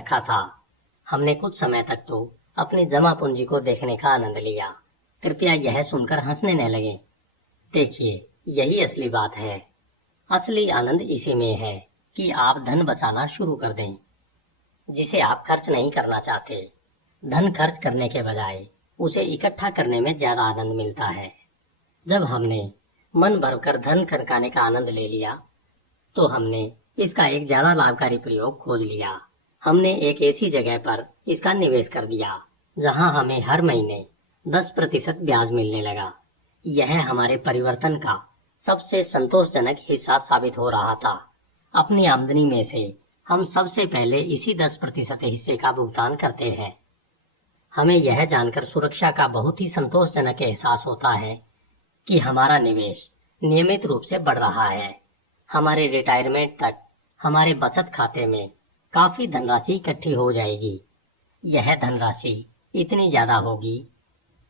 रखा था। हमने कुछ समय तक तो अपनी जमा पूंजी को देखने का आनंद लिया। कृपया यह सुनकर हंसने न लगे। देखिए, यही असली बात है। असली आनंद इसी में है कि आप धन बचाना शुरू कर दें, जिसे आप खर्च नहीं करना चाहते। धन खर्च करने के बजाय उसे इकट्ठा करने में ज्यादा आनंद मिलता है। जब हमने मन भरकर धन खर्चाने का आनंद ले लिया, तो हमने इसका एक ज्यादा लाभकारी प्रयोग खोज लिया। हमने एक ऐसी जगह पर इसका निवेश कर दिया जहां हमें हर महीने 10% ब्याज मिलने लगा। यह हमारे परिवर्तन का सबसे संतोषजनक हिस्सा साबित हो रहा था। अपनी आमदनी में से हम सबसे पहले इसी 10% हिस्से का भुगतान करते हैं। हमें यह जानकर सुरक्षा का बहुत ही संतोषजनक एहसास होता है कि हमारा निवेश नियमित रूप से बढ़ रहा है। हमारे रिटायरमेंट तक हमारे बचत खाते में काफी धनराशि इकट्ठी हो जाएगी। यह धनराशि इतनी ज्यादा होगी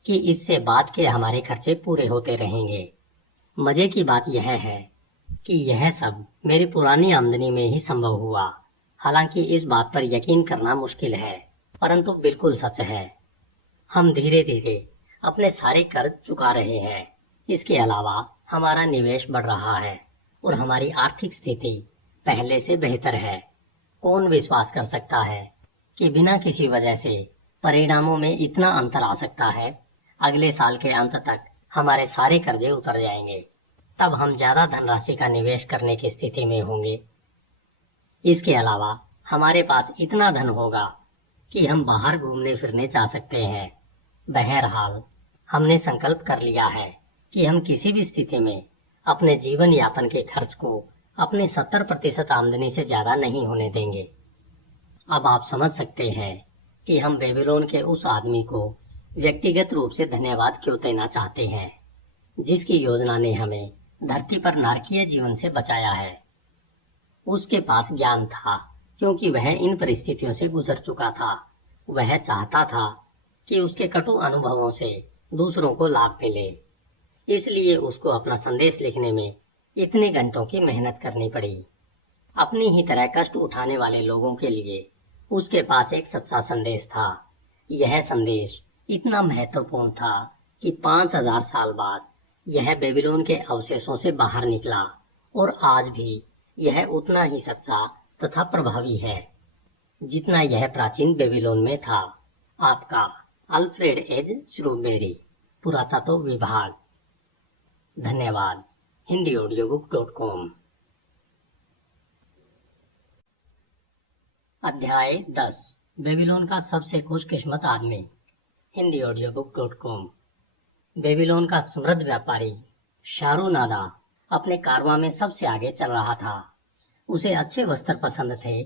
कि इससे बाद के हमारे खर्चे पूरे होते रहेंगे। मजे की बात यह है कि यह सब मेरी पुरानी आमदनी में ही संभव हुआ। हालांकि इस बात पर यकीन करना मुश्किल है, परंतु बिल्कुल सच है। हम धीरे धीरे अपने सारे कर्ज चुका रहे हैं। इसके अलावा हमारा निवेश बढ़ रहा है और हमारी आर्थिक स्थिति पहले से बेहतर है। कौन विश्वास कर सकता है कि बिना किसी वजह से परिणामों में इतना अंतर आ सकता है? अगले साल के अंत तक हमारे सारे कर्जे उतर जाएंगे। तब हम ज्यादा धनराशि का निवेश करने की स्थिति में होंगे। इसके अलावा हमारे पास इतना धन होगा कि हम बाहर घूमने फिरने जा सकते हैं। बहरहाल, हमने संकल्प कर लिया है कि हम किसी भी स्थिति में अपने जीवन यापन के खर्च को अपने 70% आमदनी से ज्यादा नहीं होने देंगे। अब आप समझ सकते हैं कि हम बेबीलोन के उस आदमी को व्यक्तिगत रूप से धन्यवाद क्यों देना चाहते हैं, जिसकी योजना ने हमें धरती पर नारकीय जीवन से बचाया है। उसके पास ज्ञान था, क्योंकि वह इन परिस्थितियों से गुजर चुका था। वह चाहता था कि उसके कटु अनुभवों से दूसरों को लाभ मिले, इसलिए उसको अपना संदेश लिखने में इतने घंटों की मेहनत करनी पड़ी। अपनी ही तरह कष्ट उठाने वाले लोगों के लिए उसके पास एक सच्चा संदेश था। यह संदेश इतना महत्वपूर्ण था कि 5000 साल बाद यह बेबीलोन के अवशेषों से बाहर निकला और आज भी यह उतना ही सच्चा तथा प्रभावी है जितना यह प्राचीन बेबीलोन में था। आपका अल्फ्रेड एज श्रूबेरी, पुरातत्व विभाग। धन्यवाद। HindiAudiobook.com। अध्याय 10। बेबीलोन का सबसे खुशकिस्मत आदमी। HindiAudiobook.com। बेबीलोन का समृद्ध व्यापारी शारूनादा अपने कारवां में सबसे आगे चल रहा था। उसे अच्छे वस्त्र पसंद थे,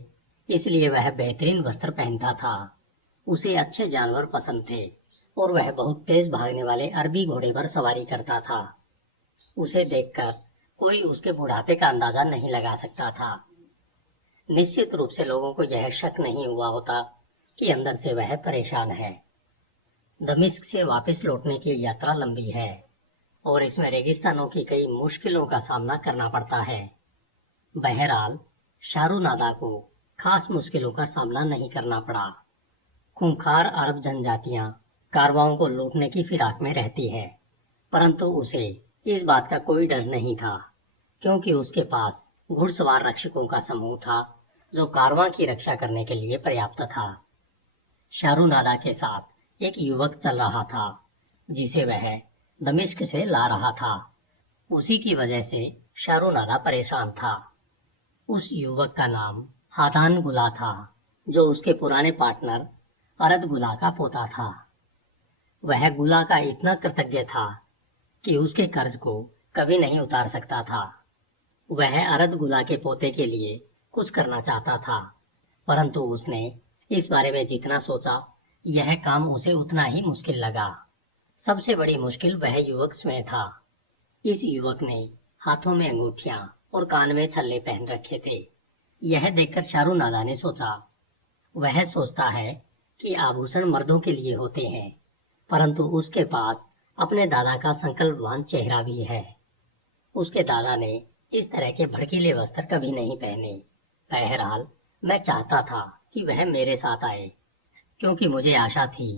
इसलिए वह बेहतरीन वस्त्र पहनता था। उसे अच्छे जानवर पसंद थे और वह बहुत तेज भागने वाले अरबी घोड़े पर सवारी करता था। उसे देखकर कोई उसके बुढ़ापे का अंदाजा नहीं लगा सकता था। निश्चित रूप से लोगों को यह शक नहीं हुआ होता कि अंदर से वह परेशान है। दमिश्क से वापस लौटने की यात्रा लंबी है और इसमें रेगिस्तानों की कई मुश्किलों का सामना करना पड़ता है। बहरहाल, शारूनादा को खास मुश्किलों का सामना नहीं करना पड़ा। खूंखार अरब जनजातियां कारवाओं को लूटने की फिराक में रहती है, परंतु उसे इस बात का कोई डर नहीं था, क्योंकि उसके पास घुड़सवार रक्षकों का समूह था जो कारवां की रक्षा करने के लिए पर्याप्त था। शारूनादा के साथ एक युवक चल रहा था जिसे वह दमिश्क से ला रहा था। उसी की वजह से शारूनादा परेशान था। उस युवक का नाम हादान गुला था, जो उसके पुराने पार्टनर अरद गुला का पोता था। वह गुला का इतना कृतज्ञ था कि उसके कर्ज को कभी नहीं उतार सकता था। वह अरद गुला के पोते के लिए कुछ करना चाहता था, परंतु उसने इस बारे में जितना सोचा, यह काम उसे उतना ही मुश्किल लगा। सबसे बड़ी मुश्किल वह युवक स्वयं था। इस युवक ने हाथों में अंगूठियां और कान में छल्ले पहन रखे थे। यह देखकर शारूनादा ने सोचा, वह सोचता है कि आभूषण मर्दों के लिए होते हैं, परंतु उसके पास अपने दादा का संकल्पवान चेहरा भी है। उसके दादा ने इस तरह के भड़कीले वस्त्र कभी नहीं पहने। बहरहाल, मैं चाहता था कि वह मेरे साथ आए, क्योंकि मुझे आशा थी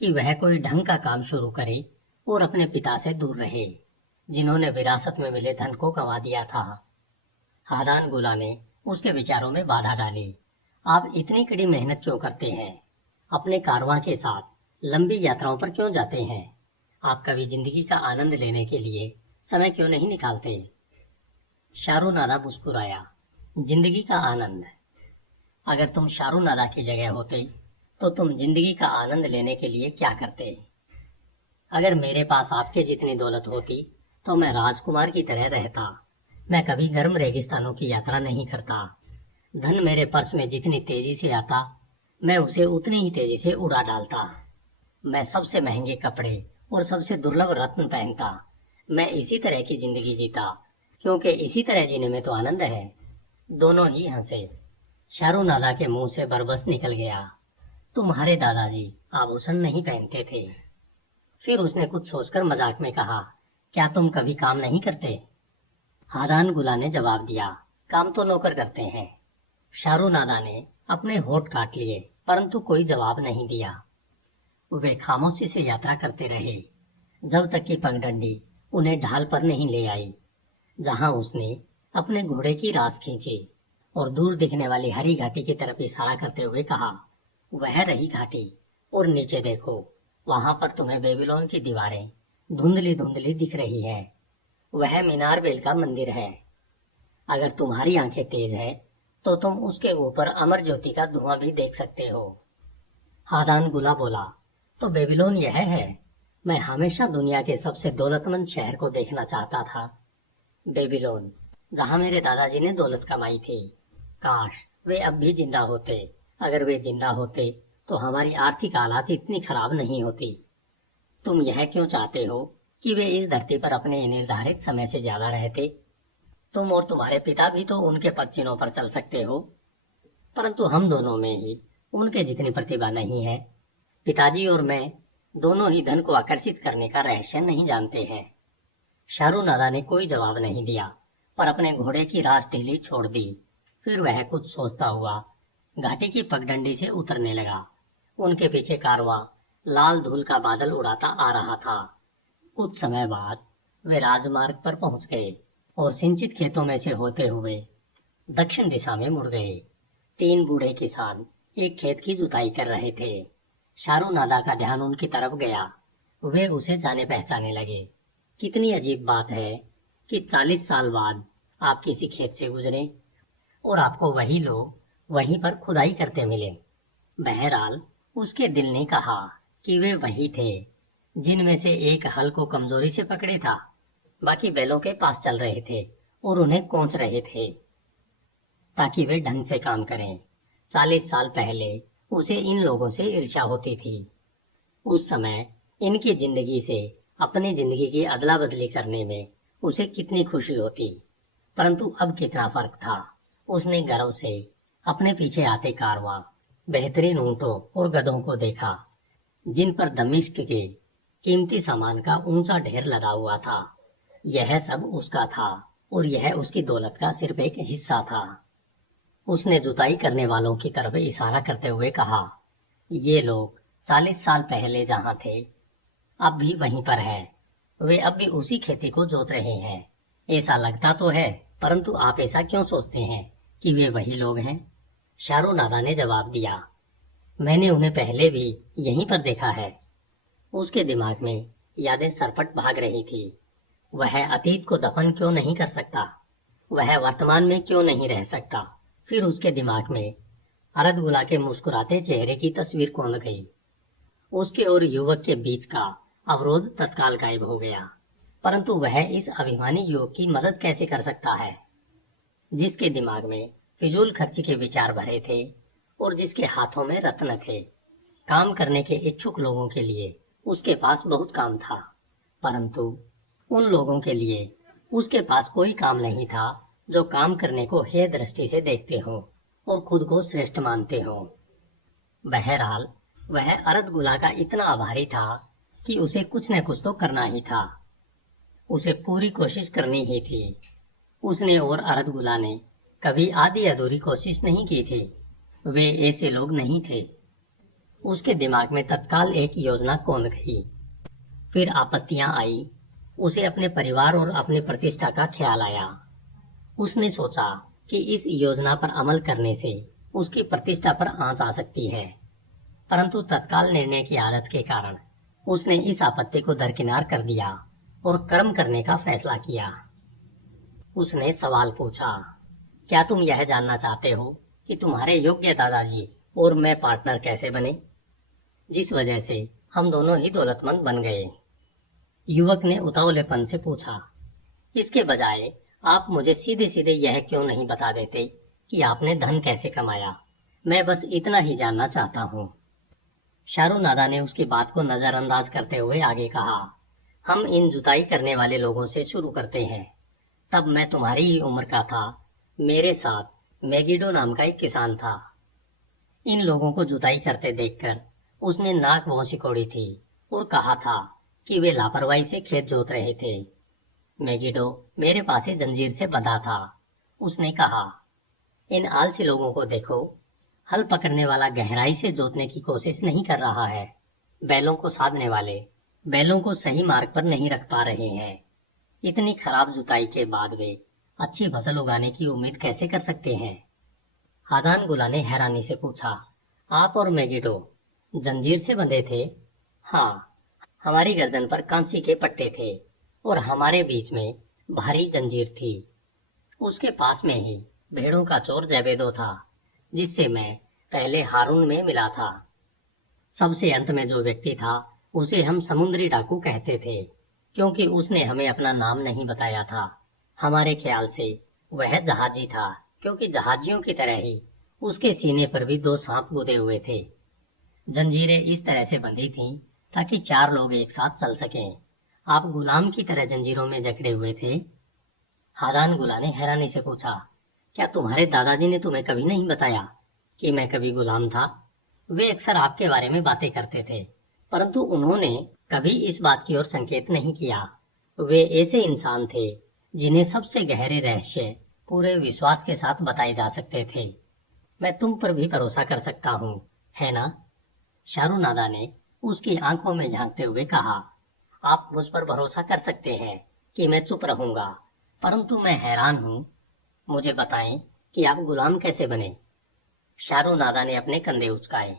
कि वह कोई ढंग का काम शुरू करे और अपने पिता से दूर रहे, जिन्होंने विरासत में मिले धन को गंवा दिया था। हादान गुला ने उसके विचारों में बाधा डाली। आप इतनी कड़ी मेहनत क्यों करते हैं? अपने कारवां के साथ लंबी यात्राओं पर क्यों जाते हैं? आप कभी जिंदगी का आनंद लेने के लिए समय क्यों नहीं निकालते? शाहरुनादा मुस्कुराया। जिंदगी का आनंद? अगर तुम शाहरुनादा की जगह होते तो तुम जिंदगी का आनंद लेने के लिए क्या करते? अगर मेरे पास आपके जितनी दौलत होती तो मैं राजकुमार की तरह रहता। मैं कभी गर्म रेगिस्तानों की यात्रा नहीं करता। धन मेरे पर्स में जितनी तेजी से आता, मैं उसे उतनी ही तेजी से उड़ा डालता। मैं सबसे महंगे कपड़े और सबसे दुर्लभ रत्न पहनता। मैं इसी तरह की जिंदगी जीता, क्योंकि इसी तरह जीने में तो आनंद है। दोनों ही हंसे। शाहरुनादा के मुंह से बरबस निकल गया। तुम्हारे दादाजी आभूषण नहीं पहनते थे। फिर उसने कुछ सोचकर मजाक में कहा, क्या तुम कभी काम नहीं करते? हादान गुला ने जवाब दिया, काम तो नौकर करते हैं। शाहरुनादा ने अपने होठ काट लिए, परंतु कोई जवाब नहीं दिया। वे खामोशी से यात्रा करते रहे, जब तक कि पगडंडी उन्हें ढाल पर नहीं ले आई, जहां उसने अपने घोड़े की रास खींची और दूर दिखने वाली हरी घाटी की तरफ इशारा करते हुए कहा, वह रही घाटी, और नीचे देखो, वहां पर तुम्हें बेबीलोन की दीवारें धुंधली धुंधली दिख रही है। वह मीनार बेल का मंदिर है। अगर तुम्हारी आंखें तेज है तो तुम उसके ऊपर अमर ज्योति का धुआं भी देख सकते हो। हादान गुला बोला, तो बेबीलोन यह है? मैं हमेशा दुनिया के सबसे दौलतमंद शहर को देखना चाहता था। बेबीलोन, जहां मेरे दादाजी ने दौलत कमाई थी। काश वे अब भी जिंदा होते। अगर वे जिंदा होते तो हमारी आर्थिक हालात इतनी खराब नहीं होती। तुम यह क्यों चाहते हो कि वे इस धरती पर अपने निर्धारित समय से ज्यादा रहते? तुम और तुम्हारे पिता भी तो उनके पद चिन्हों पर चल सकते हो, परंतु हम दोनों में ही उनके जितनी प्रतिभा नहीं है। पिताजी और मैं दोनों ही धन को आकर्षित करने का रहस्य नहीं जानते हैं। शाहरुनादा ने कोई जवाब नहीं दिया, पर अपने घोड़े की रास ढीली छोड़ दी। फिर वह कुछ सोचता हुआ घाटी की पगडंडी से उतरने लगा। उनके पीछे कारवां लाल धूल का बादल उड़ाता आ रहा था। कुछ समय बाद वे राजमार्ग पर पहुंच गए और सिंचित खेतों में से होते हुए दक्षिण दिशा में मुड़ गए। 3 बूढ़े किसान एक खेत की जुताई कर रहे थे। शाहरुनादा का ध्यान उनकी तरफ गया। वे उसे जाने पहचाने लगे। कितनी अजीब बात है कि 40 साल बाद आप किसी खेत से गुजरे और आपको वही लोग वहीं पर खुदाई करते मिले। बहरहाल उसके दिल ने कहा कि वे वही थे जिनमें से एक हल को कमजोरी से पकड़े था, बाकी बैलों के पास चल रहे थे और उन्हें कोंच रहे थे ताकि वे ढंग से काम करें। 40 साल पहले उसे इन लोगों से ईर्ष्या होती थी। उस समय इनकी जिंदगी से अपनी जिंदगी की अदला बदली करने में उसे कितनी खुशी होती, परंतु अब कितना फर्क था। उसने गर्व से अपने पीछे आते कारवां, बेहतरीन ऊंटों और गधों को देखा, जिन पर दमिश्क के कीमती सामान का ऊंचा ढेर लगा हुआ था। यह सब उसका था और यह उसकी दौलत का सिर्फ एक हिस्सा था। उसने जुताई करने वालों की तरफ इशारा करते हुए कहा, ये लोग 40 साल पहले जहां थे अब भी वहीं पर है। वे अब भी उसी खेती को जोत रहे हैं। ऐसा लगता तो है, परंतु आप ऐसा क्यों सोचते हैं कि वे वही लोग हैं? शाहरुनादा ने जवाब दिया, मैंने उन्हें पहले भी यहीं पर देखा है। उसके दिमाग में यादें सरपट भाग रही थी। वह अतीत को दफन क्यों नहीं कर सकता? वह वर्तमान में क्यों नहीं रह सकता? फिर उसके दिमाग में अरदगुला के मुस्कुराते चेहरे की तस्वीर कौंध गई। उसके और युवक के बीच का अवरोध तत्काल गायब हो गया। परंतु वह इस अभिमानी युवक की मदद कैसे कर सकता है, जिसके दिमाग में फिजूल खर्ची के विचार भरे थे और जिसके हाथों में रत्न थे। काम करने के इच्छुक लोगों के लिए उसके पास बहुत काम था, परंतु उन लोगों के लिए उसके पास कोई काम नहीं था जो काम करने को हे दृष्टि से देखते हो और खुद को श्रेष्ठ मानते हो। बहरहाल वह अरदगुला का इतना आभारी था कि उसे कुछ न कुछ तो करना ही था। उसे पूरी कोशिश करनी ही थी। उसने और अरदगुला ने कभी आधी अधूरी कोशिश नहीं की थी। वे ऐसे लोग नहीं थे। उसके दिमाग में तत्काल एक योजना कौंध गई। फिर आपत्तियां आई। उसे अपने परिवार और अपनी प्रतिष्ठा का ख्याल आया। उसने सोचा कि इस योजना पर अमल करने से उसकी प्रतिष्ठा पर आंच आ सकती है, परंतु तत्काल निर्णय की आदत के कारण उसने इस आपत्ति को दरकिनार कर दिया और कर्म करने का फैसला किया। उसने सवाल पूछा, क्या तुम यह जानना चाहते हो कि तुम्हारे योग्य दादाजी और मैं पार्टनर कैसे बने, जिस वजह से हम दोनों ही दौलतमंद बन गए? युवक ने उतावलेपन से पूछा। इसके बजाय आप मुझे सीधे सीधे यह क्यों नहीं बता देते कि आपने धन कैसे कमाया? मैं बस इतना ही जानना चाहता हूँ। शाहरुनादा ने उसकी बात को नजरअंदाज करते हुए आगे कहा, हम इन जुताई करने वाले लोगों से शुरू करते हैं। तब मैं तुम्हारी ही उम्र का था। मेरे साथ मैगिडो नाम का एक किसान था। इन लोगों को जुताई करते देखकर उसने नाक भौं सिकोड़ी थी और कहा था कि वे लापरवाही से खेत जोत रहे थे। मैगिडो मेरे पास ही जंजीर से बंधा था। उसने कहा, इन आलसी लोगों को देखो, हल पकड़ने वाला गहराई से जोतने की कोशिश नहीं कर रहा है। बैलों को साधने वाले बैलों को सही मार्ग पर नहीं रख पा रहे हैं। इतनी खराब जुताई के बाद वे अच्छी फसल उगाने की उम्मीद कैसे कर सकते हैं? हादान गुला ने हैरानी से पूछा, आप और मैगिडो जंजीर से बंधे थे? हाँ, हमारी गर्दन पर कांसी के पट्टे थे और हमारे बीच में भारी जंजीर थी। उसके पास में ही भेड़ों का चोर जैबेदो था, जिससे मैं पहले हारून में मिला था। सबसे अंत में जो व्यक्ति था उसे हम समुद्री डाकू कहते थे, क्योंकि उसने हमें अपना नाम नहीं बताया था। हमारे ख्याल से वह जहाजी था, क्योंकि जहाजियों की तरह ही उसके सीने पर भी 2 सांप गुदे हुए थे। जंजीरें इस तरह से बंधी थीं ताकि 4 लोग एक साथ चल सकें। आप गुलाम की तरह जंजीरों में जकड़े हुए थे? हादान गुला ने हैरानी से पूछा, क्या तुम्हारे दादाजी ने तुम्हें कभी नहीं बताया कि मैं कभी गुलाम था? वे अक्सर आपके बारे में बातें करते थे, परंतु उन्होंने कभी इस बात की ओर संकेत नहीं किया। वे ऐसे इंसान थे जिन्हें सबसे गहरे रहस्य पूरे विश्वास के साथ बताए जा सकते थे। मैं तुम पर भी भरोसा कर सकता हूँ, है ना? शाहरुनादा ने उसकी आंखों में झांकते हुए कहा, आप मुझ पर भरोसा कर सकते हैं कि मैं चुप रहूंगा, परंतु मैं हैरान हूँ। मुझे बताएं कि आप गुलाम कैसे बने? शाहरुनादा ने अपने कंधे उचकाए।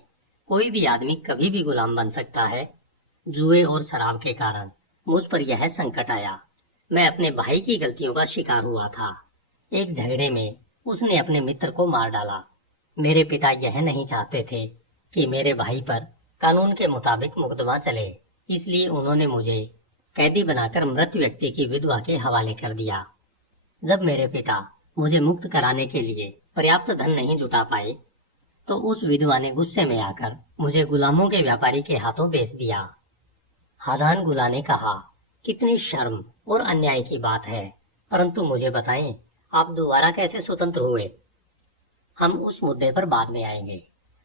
कोई भी आदमी कभी भी गुलाम बन सकता है। जुए और शराब के कारण मुझ पर यह संकट आया। मैं अपने भाई की गलतियों का शिकार हुआ था। एक झगड़े में उसने अपने मित्र को मार डाला। मेरे पिता यह नहीं चाहते थे कि मेरे भाई पर कानून के मुताबिक मुकदमा चले, इसलिए उन्होंने मुझे कैदी बनाकर मृत व्यक्ति की विधवा के हवाले कर दिया। जब मेरे पिता मुझे मुक्त कराने के लिए पर्याप्त धन नहीं जुटा पाए, तो उस विधवा ने गुस्से में आकर मुझे गुलामों के व्यापारी के हाथों बेच दिया। हादान गुला ने कहा, कितनी शर्म और अन्याय की बात है, परंतु मुझे बताएं, आप दोबारा कैसे स्वतंत्र हुए? हम उस मुद्दे पर बाद में आएंगे।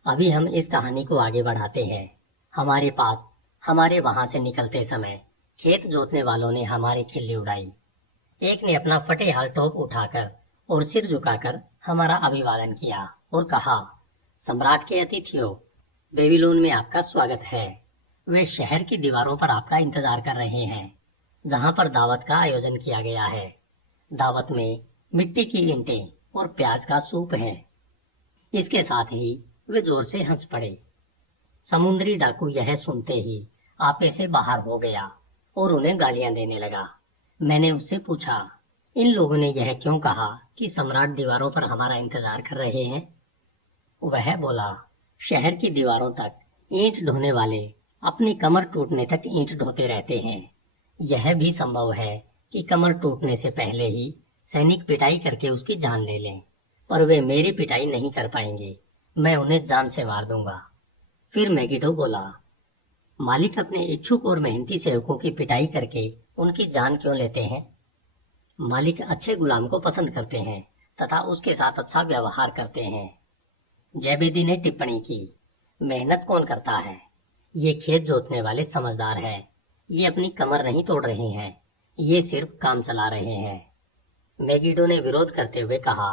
अभी हम इस कहानी को आगे बढ़ाते हैं। हमारे पास हमारे वहां से निकलते समय खेत जोतने वालों ने हमारी खिल्ली उड़ाई। एक ने अपना फटेहाल टोप उठाकर और सिर झुकाकर हमारा अभिवादन किया और कहा, सम्राट के अतिथियों, बेबीलोन में आपका स्वागत है। वे शहर की दीवारों पर आपका इंतजार कर रहे हैं, जहां पर दावत का आयोजन किया गया है। दावत में मिट्टी की ईंटें और प्याज का सूप है। इसके साथ ही वे जोर से हंस पड़े। समुद्री डाकू यह सुनते ही आपे से बाहर हो गया और उन्हें गालियां देने लगा। मैंने उससे पूछा, इन लोगों ने यह क्यों कहा कि सम्राट दीवारों पर हमारा इंतजार कर रहे हैं? वह बोला, शहर की दीवारों तक ईंट ढोने वाले अपनी कमर टूटने तक ईंट ढोते रहते हैं। यह भी संभव है कि कमर टूटने से पहले ही सैनिक पिटाई करके उसकी जान ले लें, पर वे मेरी पिटाई नहीं कर पाएंगे। मैं उन्हें जान से मार दूंगा। फिर मैगिडो बोला, मालिक अपने इच्छुक और मेहनती सेवकों की पिटाई करके उनकी जान क्यों लेते हैं? मालिक अच्छे गुलाम को पसंद करते हैं तथा उसके साथ अच्छा व्यवहार करते हैं। जैबेदी ने टिप्पणी की, मेहनत कौन करता है? ये खेत जोतने वाले समझदार हैं। ये अपनी कमर नहीं तोड़ रहे हैं, ये सिर्फ काम चला रहे हैं। मैगिडो ने विरोध करते हुए कहा,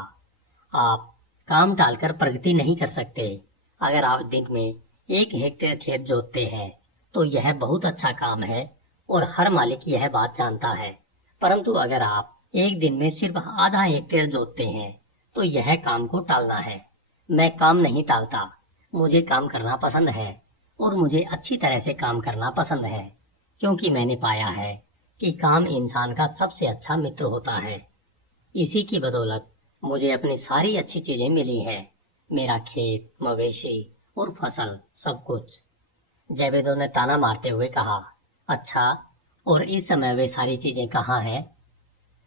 आप काम टालकर प्रगति नहीं कर सकते। अगर आप दिन में 1 हेक्टेयर खेत जोतते हैं तो यह बहुत अच्छा काम है और हर मालिक यह बात जानता है। परंतु अगर आप एक दिन में सिर्फ आधा हेक्टेयर जोतते हैं तो यह काम को टालना है। मैं काम नहीं टालता, मुझे काम करना पसंद है और मुझे अच्छी तरह से काम करना पसंद है, क्योंकि मैंने पाया है कि काम इंसान का सबसे अच्छा मित्र होता है। इसी की बदौलत मुझे अपनी सारी अच्छी चीजें मिली हैं, मेरा खेत, मवेशी और फसल, सब कुछ। जैवेदो ने ताना मारते हुए कहा, अच्छा, और इस समय वे सारी चीजें कहाँ हैं?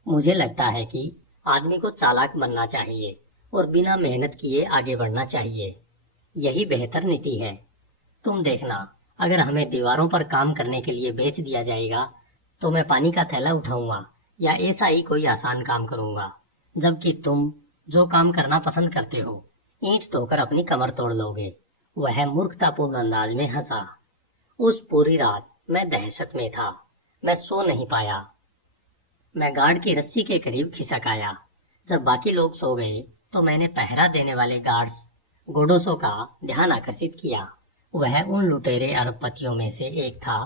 मुझे लगता है कि आदमी को चालाक बनना चाहिए और बिना मेहनत किए आगे बढ़ना चाहिए। यही बेहतर नीति है। तुम देखना, अगर हमें दीवारों पर काम करने के लिए भेज दिया जाएगा तो मैं पानी का थैला उठाऊंगा या ऐसा ही कोई आसान काम करूंगा, जबकि तुम जो काम करना पसंद करते हो, ईंट ढोकर अपनी कमर तोड़ लोगे। वह मूर्खतापूर्ण अंदाज में हंसा। उस पूरी रात मैं दहशत में था। मैं सो नहीं पाया। मैं गार्ड की रस्सी के करीब खिसक आया। जब बाकी लोग सो गए तो मैंने पहरा देने वाले गार्ड्स गोडोसो का ध्यान आकर्षित किया। वह उन लुटेरे अरबपतियों में से एक था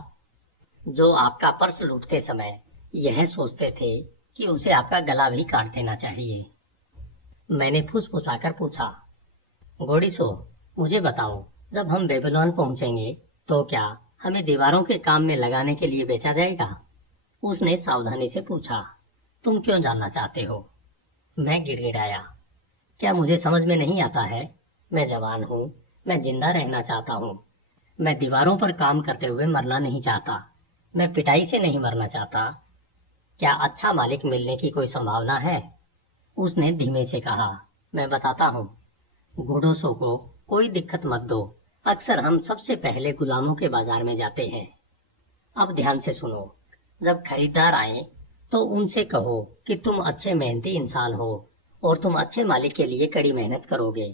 जो आपका पर्स लूटते समय यह सोचते थे कि उसे आपका गला भी काट देना चाहिए। मैंने फुसफुसाकर पूछा, गोडिसो, मुझे बताओ, जब हम बेबीलोन पहुंचेंगे तो क्या हमें दीवारों के काम में लगाने के लिए बेचा जाएगा? उसने सावधानी से पूछा। तुम क्यों जानना चाहते हो? मैं गिड़गिड़ाया। क्या मुझे समझ में नहीं आता है? मैं जवान हूँ, मैं जिंदा रहना चाहता हूँ। मैं दीवारों पर काम करते हुए मरना नहीं चाहता। मैं पिटाई से नहीं मरना चाहता। क्या अच्छा मालिक मिलने की कोई संभावना है? उसने धीमे से कहा, मैं बताता हूँ। घोड़ों को कोई दिक्कत मत दो। अक्सर हम सबसे पहले गुलामों के बाजार में जाते हैं। अब ध्यान से सुनो। जब खरीदार आए तो उनसे कहो कि तुम अच्छे मेहनती इंसान हो और तुम अच्छे मालिक के लिए कड़ी मेहनत करोगे,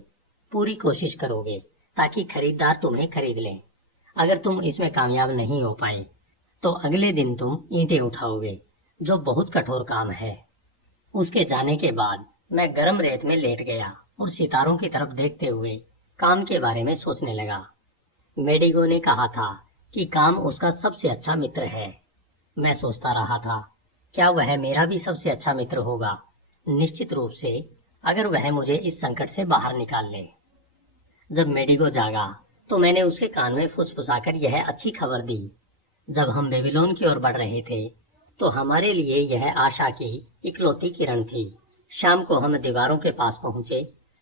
पूरी कोशिश करोगे ताकि खरीदार तुम्हें खरीद लें। अगर तुम इसमें कामयाब नहीं हो पाए तो अगले दिन तुम ईंटें उठाओगे, जो बहुत कठोर काम है। उसके जाने के बाद मैं गर्म रेत में लेट गया और सितारों की तरफ देखते हुए काम के बारे में सोचने लगा। मेडिगो ने कहा था कि काम उसका सबसे अच्छा मित्र है। मैं सोचता रहा था, क्या वह मेरा भी सबसे अच्छा मित्र होगा? निश्चित रूप से, अगर वह मुझे इस संकट से बाहर निकाल ले। जब मेडिगो जागा तो मैंने उसके कान में फुसफुसाकर यह अच्छी खबर दी। जब हम बेबीलोन की ओर बढ़ रहे थे तो हमारे लिए यह आशा की इकलौती किरण थी। शाम को हम दीवारों के पास पहुंचे।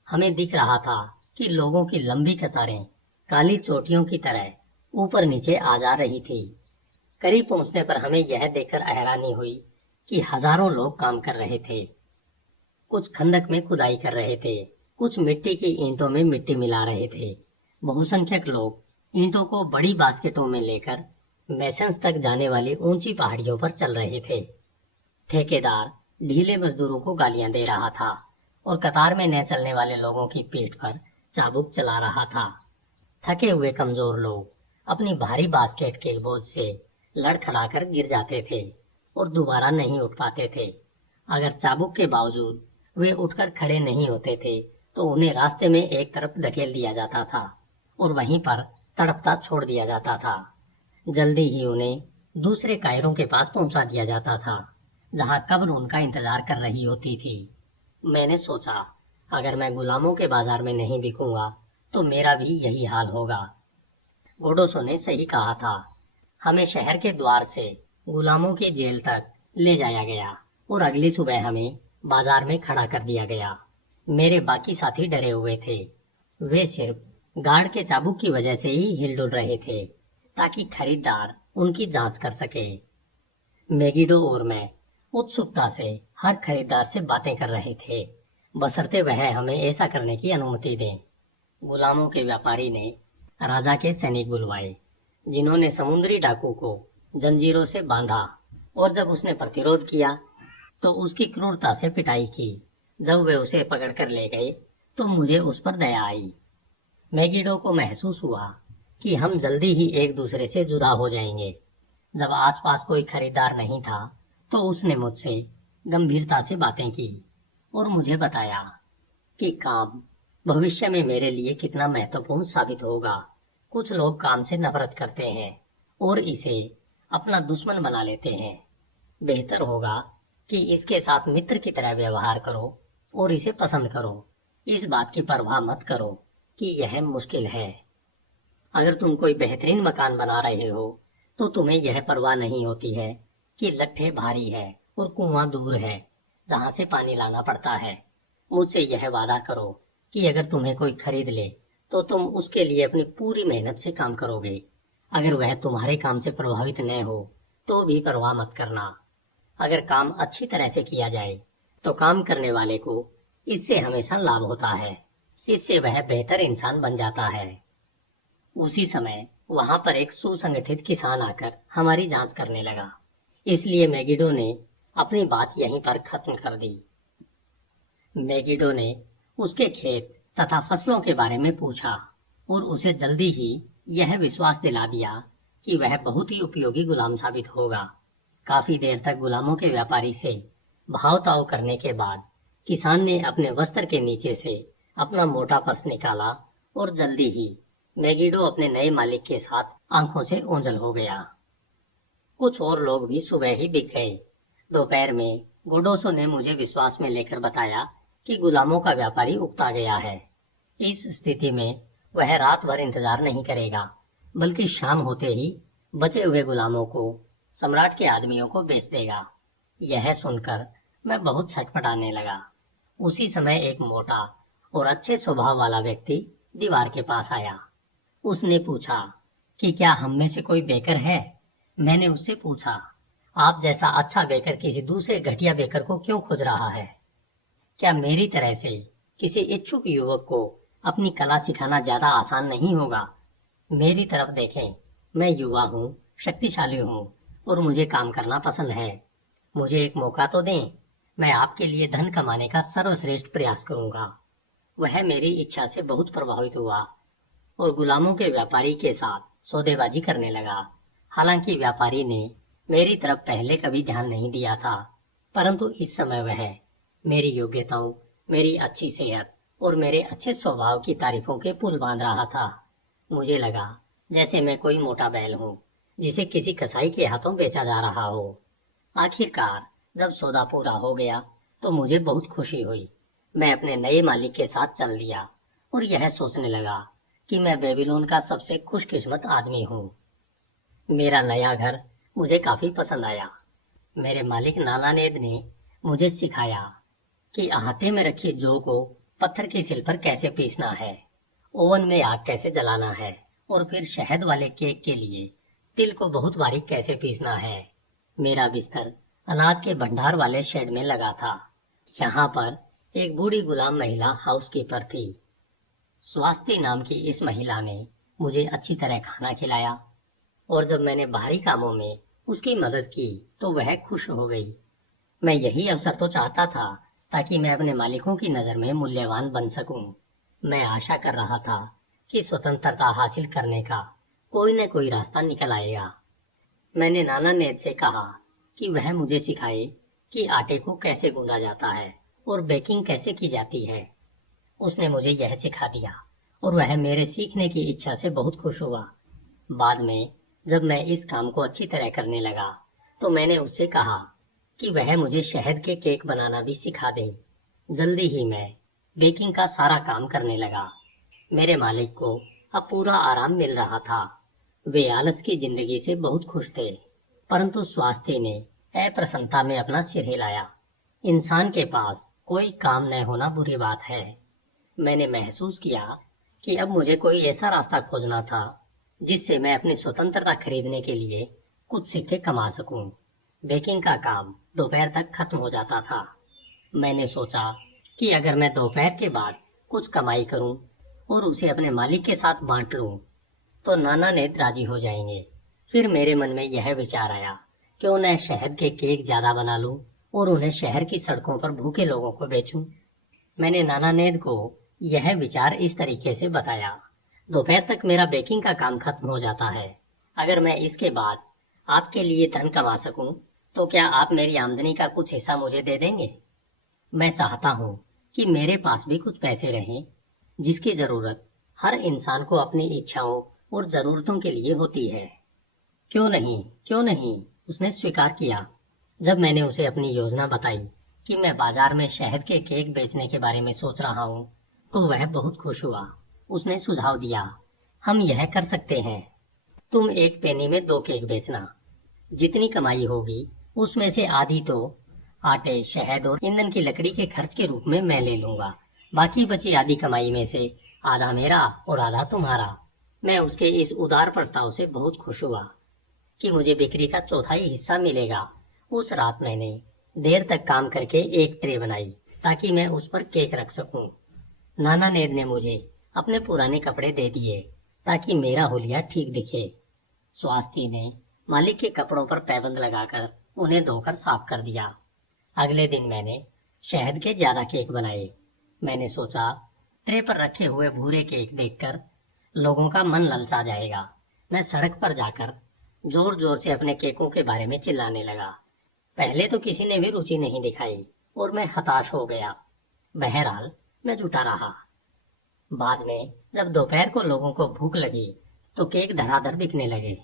हमें दिख रहा था कि लोगों की लंबी कतारें काली चोटियों की तरह ऊपर नीचे आ जा रही थी। करीब पहुंचने पर हमें यह देखकर हैरानी हुई कि हजारों लोग काम कर रहे थे। कुछ खंदक में खुदाई कर रहे थे, कुछ मिट्टी की ईंटों में मिट्टी मिला रहे थे। बहुसंख्यक लोग ईंटों को बड़ी बास्केटों में लेकर मैसेंस तक जाने वाली ऊंची पहाड़ियों पर चल रहे थे। ठेकेदार ढीले मजदूरों को गालियां दे रहा था और कतार में न चलने वाले लोगों की पीठ पर चाबुक चला रहा था। थके हुए कमजोर लोग अपनी भारी बास्केट के बोझ से लड़खड़ाकर गिर जाते थे और दोबारा नहीं उठ पाते थे। अगर चाबुक के बावजूद वे उठकर खड़े नहीं होते थे तो उन्हें रास्ते में एक तरफ धकेल दिया जाता था और वहीं पर तड़पता छोड़ दिया जाता था। जल्दी ही उन्हें दूसरे कायरों के पास पहुंचा दिया जाता था, जहां कब्र उनका इंतजार कर रही होती थी। मैंने सोचा, अगर मैं गुलामों के बाजार में नहीं बिकूंगा तो मेरा भी यही हाल होगा। गोडोसो ने सही कहा था। हमें शहर के द्वार से गुलामों की जेल तक ले जाया गया और अगली सुबह हमें बाजार में खड़ा कर दिया गया। मेरे बाकी साथी डरे हुए थे। वे सिर्फ गार्ड के चाबुक की वजह से ही हिलडुल रहे थे ताकि खरीदार उनकी जांच कर सके। मेगिडो और मैं उत्सुकता से हर खरीदार से बातें कर रहे थे, बशर्ते वह हमें ऐसा करने की अनुमति दें। गुलामों के व्यापारी ने राजा के सैनिक बुलवाए, जिन्होंने समुद्री डाकू को जंजीरों से बांधा और जब उसने प्रतिरोध किया तो उसकी क्रूरता से पिटाई की। जब वे उसे पकड़कर ले गए तो मुझे उस पर दया आई। मैगिडो को महसूस हुआ कि हम जल्दी ही एक दूसरे से जुदा हो जाएंगे। जब आसपास कोई खरीदार नहीं था तो उसने मुझसे गंभीरता से बातें की और मुझे बताया कि काम भविष्य में मेरे लिए कितना महत्वपूर्ण साबित होगा। कुछ लोग काम से नफरत करते हैं और इसे अपना दुश्मन बना लेते हैं। बेहतर होगा कि इसके साथ मित्र की तरह व्यवहार करो और इसे पसंद करो। इस बात की परवाह मत करो कि यह मुश्किल है। अगर तुम कोई बेहतरीन मकान बना रहे हो तो तुम्हें यह परवाह नहीं होती है कि लट्ठे भारी है और कुआं दूर है जहां से पानी लाना पड़ता है। मुझसे यह वादा करो कि अगर तुम्हें कोई खरीद ले तो तुम उसके लिए अपनी पूरी मेहनत से काम करोगे। अगर वह तुम्हारे काम से प्रभावित न हो तो भी परवाह मत करना। अगर काम अच्छी तरह से किया जाए तो काम करने वाले को इससे हमेशा लाभ होता है। इससे वह बेहतर इंसान बन जाता है। उसी समय वहां पर एक सुसंगठित किसान आकर हमारी जांच करने लगा, इसलिए मैगिडो ने अपनी बात यहीं पर खत्म कर दी। मैगिडो ने उसके खेत तथा फसलों के बारे में पूछा और उसे जल्दी ही यह विश्वास दिला दिया कि वह बहुत ही उपयोगी गुलाम साबित होगा। काफी देर तक गुलामों के व्यापारी से भाव ताव करने के बाद किसान ने अपने वस्त्र के नीचे से अपना मोटा पर्स निकाला और जल्दी ही मैगिडो अपने नए मालिक के साथ आंखों से ओंझल हो गया। कुछ और लोग भी सुबह ही दिख गए। दोपहर में गोडोसो ने मुझे विश्वास में लेकर बताया कि गुलामों का व्यापारी उकता गया है। इस स्थिति में वह रात भर इंतजार नहीं करेगा, बल्कि शाम होते ही बचे हुए गुलामों को सम्राट के आदमियों को बेच देगा। यह सुनकर मैं बहुत छटपटाने लगा। उसी समय एक मोटा और अच्छे स्वभाव वाला व्यक्ति दीवार के पास आया। उसने पूछा कि क्या हम में से कोई बेकर है। मैंने उससे पूछा, आप जैसा अच्छा बेकर किसी दूसरे घटिया बेकर को क्यों खोज रहा है? क्या मेरी तरह से किसी इच्छुक युवक को अपनी कला सिखाना ज्यादा आसान नहीं होगा? मेरी तरफ देखें, मैं युवा हूँ, शक्तिशाली हूँ और मुझे काम करना पसंद है। मुझे एक मौका तो दें, मैं आपके लिए धन कमाने का सर्वश्रेष्ठ प्रयास करूंगा। वह मेरी इच्छा से बहुत प्रभावित हुआ और गुलामों के व्यापारी के साथ सौदेबाजी करने लगा। हालांकि व्यापारी ने मेरी तरफ पहले कभी ध्यान नहीं दिया था, परंतु इस समय वह मेरी योग्यताओं, मेरी अच्छी सेहत और मेरे अच्छे स्वभाव की तारीफों के पुल बांध रहा था। मुझे लगा जैसे मैं कोई मोटा बैल हूँ जिसे किसी कसाई के हाथों बेचा जा रहा हो। आखिरकार जब सौदा पूरा हो गया तो मुझे बहुत खुशी हुई। मैं अपने नए मालिक के साथ चल दिया और यह सोचने लगा कि मैं बेबीलोन का सबसे खुशकिस्मत आदमी हूँ। मेरा नया घर मुझे काफी पसंद आया। मेरे मालिक नानानेद ने मुझे सिखाया कि अहाते में रखी जौ को पत्थर की सिल पर कैसे पीसना है, ओवन में आग कैसे जलाना है और फिर शहद वाले केक के लिए तिल को बहुत बारीक कैसे पीसना है। मेरा बिस्तर अनाज के भंडार वाले शेड में लगा था। यहाँ पर एक बूढ़ी गुलाम महिला हाउसकीपर थी। स्वास्थ्य नाम की इस महिला ने मुझे अच्छी तरह खाना खिलाया और जब मैंने बाहरी कामों में उसकी मदद की तो वह खुश हो गई। मैं यही अवसर तो चाहता था ताकि मैं अपने मालिकों की नजर में मूल्यवान बन सकूं। मैं आशा कर रहा था कि स्वतंत्रता हासिल करने का कोई न कोई रास्ता निकल आएगा। मैंने नाना नेद से कहा कि वह मुझे सिखाए कि आटे को कैसे गूंदा जाता है और बेकिंग कैसे की जाती है। उसने मुझे यह सिखा दिया और वह मेरे सीखने की इच्छा से बहुत खुश हुआ। बाद में जब मैं इस काम को अच्छी तरह करने लगा तो मैंने उससे कहा कि वह मुझे शहद के केक बनाना भी सिखा दे। जल्दी ही मैं बेकिंग का सारा काम करने लगा। मेरे मालिक को अब पूरा आराम मिल रहा था। वे आलस की जिंदगी से बहुत खुश थे, परंतु स्वास्थ्य ने अप्रसन्नता में अपना सिर हिलाया। इंसान के पास कोई काम न होना बुरी बात है। मैंने महसूस किया कि अब मुझे कोई ऐसा रास्ता खोजना था जिससे मैं अपनी स्वतंत्रता खरीदने के लिए कुछ सिक्के कमा सकूं। बेकिंग का काम दोपहर तक खत्म हो जाता था। मैंने सोचा कि अगर मैं दोपहर के बाद कुछ कमाई करूं और उसे अपने मालिक के साथ बांट लूं तो नाना नेद राजी हो जाएंगे। फिर मेरे मन में यह विचार आया, क्यों न शहद के केक ज्यादा बना लूं और उन्हें शहर की सड़कों पर भूखे लोगों को बेचूं। मैंने नाना नेद को यह विचार इस तरीके से बताया, दोपहर तक मेरा बेकिंग का काम खत्म हो जाता है। अगर मैं इसके बाद आपके लिए धन कमा सकूं तो क्या आप मेरी आमदनी का कुछ हिस्सा मुझे दे देंगे? मैं चाहता हूं कि मेरे पास भी कुछ पैसे रहें जिसकी जरूरत हर इंसान को अपनी इच्छाओं और जरूरतों के लिए होती है। क्यों नहीं, क्यों नहीं, उसने स्वीकार किया। जब मैंने उसे अपनी योजना बताई कि मैं बाजार में शहद के केक बेचने के बारे में सोच रहा हूँ, तो वह बहुत खुश हुआ। उसने सुझाव दिया, हम यह कर सकते हैं। तुम एक पेनी में 2 केक बेचना। जितनी कमाई होगी उसमें से आधी तो आटे, शहद और ईंधन की लकड़ी के खर्च के रूप में मैं ले लूंगा। बाकी बची आधी कमाई में से आधा मेरा और आधा तुम्हारा। मैं उसके इस उदार प्रस्ताव से बहुत खुश हुआ कि मुझे बिक्री का चौथाई हिस्सा मिलेगा। उस रात मैंने देर तक काम करके एक ट्रे बनाई ताकि मैं उस पर केक रख सकूं। नाना नेद ने मुझे अपने पुराने कपड़े दे दिए ताकि मेरा हुलिया ठीक दिखे। स्वास्थी ने मालिक के कपड़ों पर पैबंद लगाकर उन्हें धोकर साफ कर दिया। अगले दिन मैंने शहद के ज्यादा केक बनाए। मैंने सोचा ट्रे पर रखे हुए भूरे केक देखकर लोगों का मन ललचा जाएगा। मैं सड़क पर जाकर जोर जोर से अपने केकों के बारे में चिल्लाने लगा। पहले तो किसी ने भी रुचि नहीं दिखाई और मैं हताश हो गया। बहरहाल मैं जुटा रहा। बाद में जब दोपहर को लोगों को भूख लगी तो केक धड़ाधड़ बिकने लगे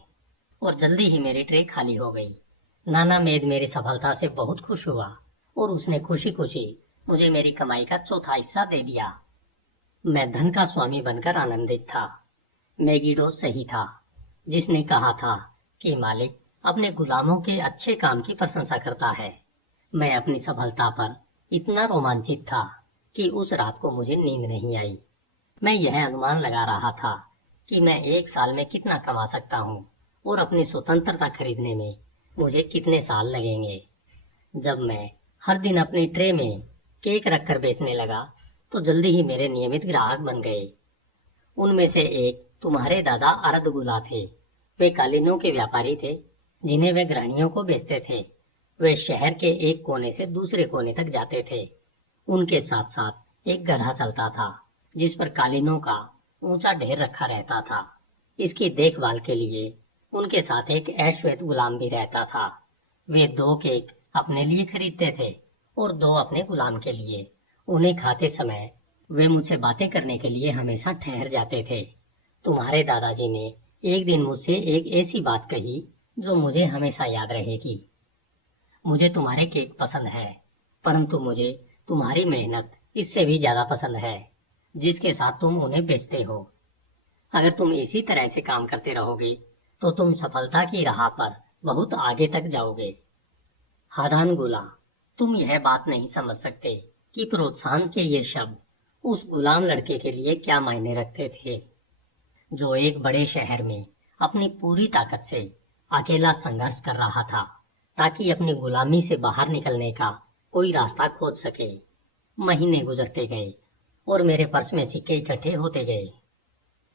और जल्दी ही मेरी ट्रे खाली हो गई। नाना मेद मेरी सफलता से बहुत खुश हुआ और उसने खुशी खुशी मुझे मेरी कमाई का चौथा हिस्सा दे दिया। मैं धन का स्वामी बनकर आनंदित था। मैगिडो सही था जिसने कहा था कि मालिक अपने गुलामों के अच्छे काम की प्रशंसा करता है। मैं अपनी सफलता पर इतना रोमांचित था कि उस रात को मुझे नींद नहीं आई। मैं यह अनुमान लगा रहा था कि मैं 1 साल में कितना कमा सकता हूँ और अपनी स्वतंत्रता खरीदने में मुझे कितने साल लगेंगे। जब मैं हर दिन अपनी ट्रे में केक रखकर बेचने लगा तो जल्दी ही मेरे नियमित ग्राहक बन गए। उनमें से एक तुम्हारे दादा अरदगुला थे। वे कालीनों के व्यापारी थे जिन्हें वे गृहिणियों को बेचते थे। वे शहर के एक कोने से दूसरे कोने तक जाते थे। उनके साथ साथ एक गधा चलता था जिस पर कालीनों का ऊंचा ढेर रखा रहता था। इसकी देखभाल के लिए उनके साथ एक अश्वेत गुलाम भी रहता था। वे 2 केक अपने लिए खरीदते थे और 2 अपने गुलाम के लिए। उन्हें खाते समय वे मुझसे बातें करने के लिए हमेशा ठहर जाते थे। तुम्हारे दादाजी ने एक दिन मुझसे एक ऐसी बात कही जो मुझे हमेशा याद रहेगी। मुझे तुम्हारे केक पसंद है, परंतु मुझे तुम्हारी मेहनत इससे भी ज्यादा पसंद है जिसके साथ तुम उन्हें बेचते हो। अगर तुम इसी तरह से काम करते रहोगे तो तुम सफलता की राह पर बहुत आगे तक जाओगे। हादान गुला, तुम यह बात नहीं समझ सकते कि प्रोत्साहन के ये शब्द उस गुलाम लड़के के लिए क्या मायने रखते थे जो एक बड़े शहर में अपनी पूरी ताकत से अकेला संघर्ष कर रहा था ताकि अपनी गुलामी से बाहर निकलने का कोई रास्ता खोज सके। महीने गुजरते गए और मेरे पर्स में सिक्के इकट्ठे होते गए।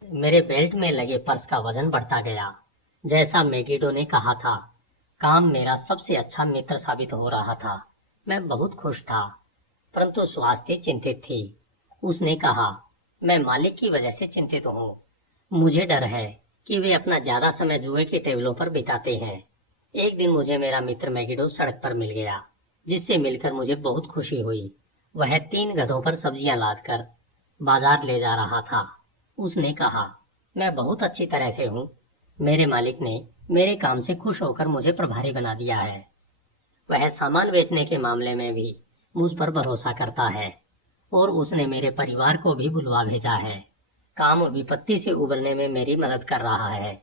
मेरे बेल्ट में लगे पर्स का वजन बढ़ता गया। जैसा मैगिडो ने कहा था, काम मेरा सबसे अच्छा मित्र साबित हो रहा था। मैं बहुत खुश था, परंतु स्वास्थ्य चिंतित थी। उसने कहा, मैं मालिक की वजह से चिंतित हूँ। मुझे डर है कि वे अपना ज्यादा समय जुए के टेबलों पर बिताते हैं। एक दिन मुझे मेरा मित्र मैगिडो सड़क पर मिल गया, जिससे मिलकर मुझे बहुत खुशी हुई। वह 3 गधों पर सब्जियां लादकर बाजार ले जा रहा था। उसने कहा, मैं बहुत अच्छी तरह से हूँ। मेरे मालिक ने मेरे काम से खुश होकर मुझे प्रभारी बना दिया है। वह सामान बेचने के मामले में भी मुझ पर भरोसा करता है और उसने मेरे परिवार को भी बुलवा भेजा है। काम विपत्ति से उबरने में मेरी मदद कर रहा है।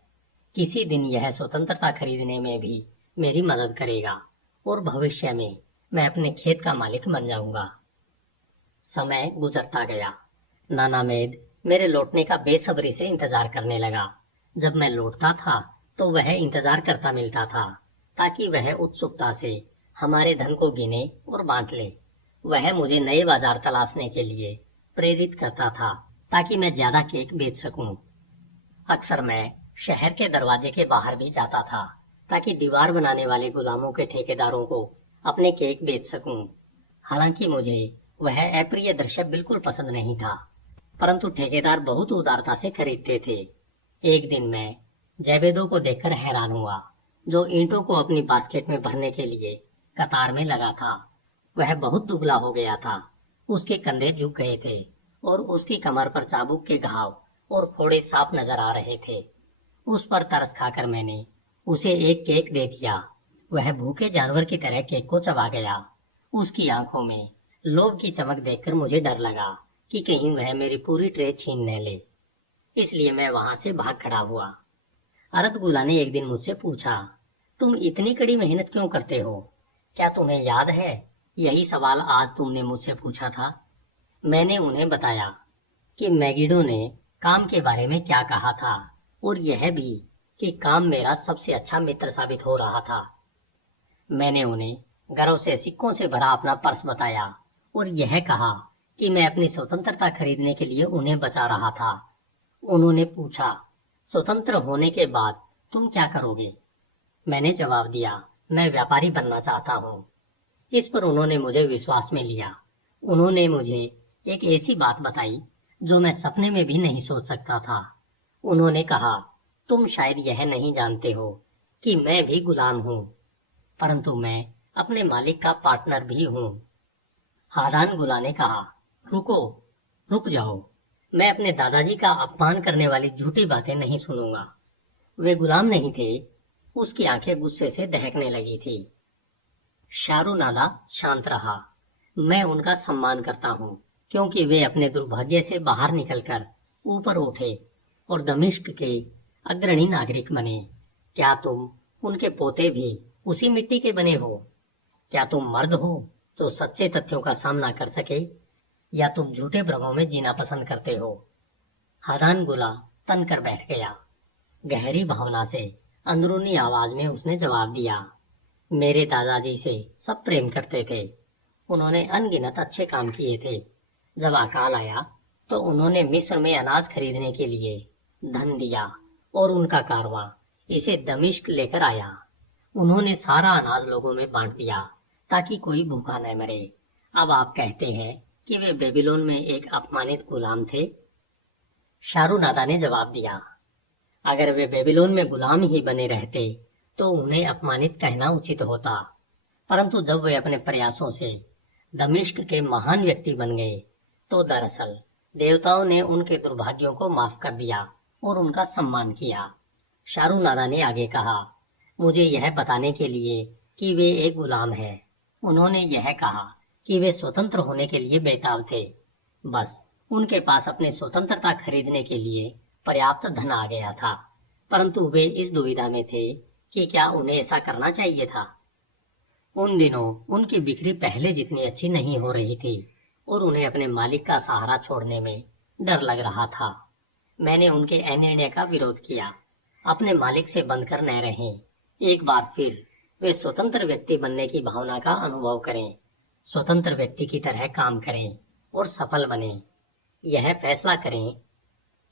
किसी दिन यह स्वतंत्रता खरीदने में भी मेरी मदद करेगा और भविष्य में मैं अपने खेत का मालिक बन जाऊंगा। समय गुजरता गया। नाना मेद मेरे लौटने का बेसब्री से इंतजार करने लगा। जब मैं लौटता था तो वह इंतजार करता मिलता था ताकि वह उत्सुकता से हमारे धन को गिने और बांट ले। वह मुझे नए बाजार तलाशने के लिए प्रेरित करता था ताकि मैं ज्यादा केक बेच सकूं। अक्सर मैं शहर के दरवाजे के बाहर भी जाता था ताकि दीवार बनाने वाले गुलामों के ठेकेदारों को अपने केक बेच सकूं। हालांकि मुझे वह अप्रिय दृश्य बिल्कुल पसंद नहीं था, परंतु ठेकेदार बहुत उदारता से खरीदते थे। एक दिन मैं जैबेदो को देखकर हैरान हुआ, जो ईंटों को अपनी बास्केट में भरने के लिए कतार में लगा था। वह बहुत दुबला हो गया था, उसके कंधे झुक गए थे और उसकी कमर पर चाबुक के घाव और फोड़े साफ नजर आ रहे थे। उस पर तरस खाकर मैंने उसे एक केक दे दिया। वह भूखे जानवर की तरह केक को चबा गया। उसकी आंखों में लोभ की चमक देखकर मुझे डर लगा कि कहीं वह मेरी पूरी ट्रे छीन न ले, इसलिए मैं वहां से भाग खड़ा हुआ। अरतगुला ने एक दिन मुझसे पूछा, तुम इतनी कड़ी मेहनत क्यों करते हो? क्या तुम्हें याद है यही सवाल आज तुमने मुझसे पूछा था? मैंने उन्हें बताया कि मैगिडो ने काम के बारे में क्या कहा था और यह भी कि काम मेरा सबसे अच्छा मित्र साबित हो रहा था। मैंने उन्हें गर्व से सिक्कों से भरा अपना पर्स बताया और यह कहा कि मैं अपनी स्वतंत्रता खरीदने के लिए उन्हें बचा रहा था। उन्होंने पूछा, स्वतंत्र होने के बाद तुम क्या करोगे? मैंने जवाब दिया, मैं व्यापारी बनना चाहता हूँ। इस पर उन्होंने मुझे विश्वास में लिया। उन्होंने मुझे एक ऐसी बात बताई जो मैं सपने में भी नहीं सोच सकता था। उन्होंने कहा, तुम शायद यह नहीं जानते हो कि मैं भी गुलाम हूँ, परंतु मैं अपने मालिक का पार्टनर भी हूँ। हादान गुला ने कहा, रुको, रुक जाओ। मैं अपने दादाजी का अपमान करने वाली झूठी बातें नहीं सुनूंगा। वे गुलाम नहीं थे। उसकी आंखें गुस्से से दहकने लगी थी। शाहरुनाला शांत रहा। मैं उनका सम्मान करता हूँ क्योंकि वे अपने दुर्भाग्य से बाहर निकलकर ऊपर उठे और दमिश्क के अग्रणी नागरिक बने। क्या तुम उनके पोते भी उसी मिट्टी के बने हो? क्या तुम मर्द हो जो सच्चे तथ्यों का सामना कर सके, या तुम झूठे भ्रमों में जीना पसंद करते हो? हादान गुला तन कर बैठ गया। गहरी भावना से अंदरूनी आवाज में उसने जवाब दिया, मेरे दादाजी से सब प्रेम करते थे। उन्होंने अनगिनत अच्छे काम किए थे। जब अकाल आया तो उन्होंने मिस्र में अनाज खरीदने के लिए धन दिया और उनका कारवां इसे दमिश्क लेकर आया। उन्होंने सारा अनाज लोगों में बांट दिया ताकि कोई भूखा न मरे। अब आप कहते हैं कि वे बेबीलोन में एक अपमानित गुलाम थे? शाहरुनादा ने जवाब दिया, अगर वे बेबीलोन में गुलाम ही बने रहते तो उन्हें अपमानित कहना उचित होता, परंतु जब वे अपने प्रयासों से दमिश्क के महान व्यक्ति बन गए तो दरअसल देवताओं ने उनके दुर्भाग्यों को माफ कर दिया और उनका सम्मान किया। शाहरुनादा ने आगे कहा, मुझे यह बताने के लिए कि वे एक गुलाम है, उन्होंने यह कहा कि वे स्वतंत्र होने के लिए बेताब थे। बस उनके पास अपनी स्वतंत्रता खरीदने के लिए पर्याप्त धन आ गया था, परंतु वे इस दुविधा में थे कि क्या उन्हें ऐसा करना चाहिए था। उन दिनों उनकी बिक्री पहले जितनी अच्छी नहीं हो रही थी और उन्हें अपने मालिक का सहारा छोड़ने में डर लग रहा था। मैंने उनके निर्णय का विरोध किया। अपने मालिक से बंधकर न रहें। एक बार फिर वे स्वतंत्र व्यक्ति बनने की भावना का अनुभव करें, स्वतंत्र व्यक्ति की तरह काम करें और सफल बने। यह फैसला करें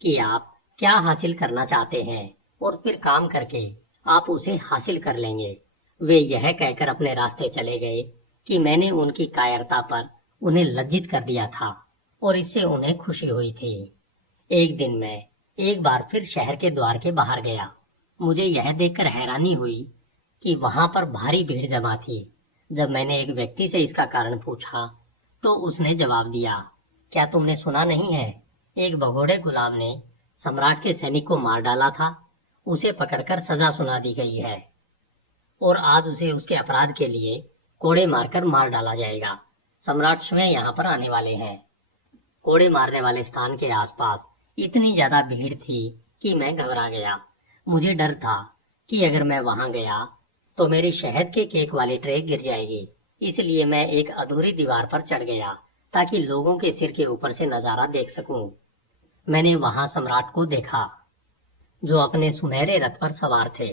कि आप क्या हासिल करना चाहते हैं और फिर काम करके आप उसे हासिल कर लेंगे। वे यह कहकर अपने रास्ते चले गए कि मैंने उनकी कायरता पर उन्हें लज्जित कर दिया था और इससे उन्हें खुशी हुई थी। एक दिन मैं एक बार फिर शहर के द्वार के बाहर गया। मुझे यह देखकर हैरानी हुई कि वहां पर भारी भीड़ जमा थी। जब मैंने एक व्यक्ति से इसका कारण पूछा तो उसने जवाब दिया, क्या तुमने सुना नहीं है, एक भगोड़े गुलाम ने सम्राट के सैनिक को मार डाला था। उसे पकड़कर सजा सुना दी गई है और आज उसे उसके अपराध के लिए कोड़े मारकर मार डाला जाएगा। सम्राट स्वयं यहाँ पर आने वाले हैं। कोड़े मारने वाले स्थान के आसपास इतनी ज्यादा भीड़ थी कि मैं घबरा गया। मुझे डर था कि अगर मैं वहां गया तो मेरी शहद के केक वाली ट्रे गिर जाएगी। इसलिए मैं एक अधूरी दीवार पर चढ़ गया ताकि लोगों के सिर के ऊपर से नजारा देख सकूं। मैंने वहां सम्राट को देखा जो अपने सुनहरे रथ पर सवार थे।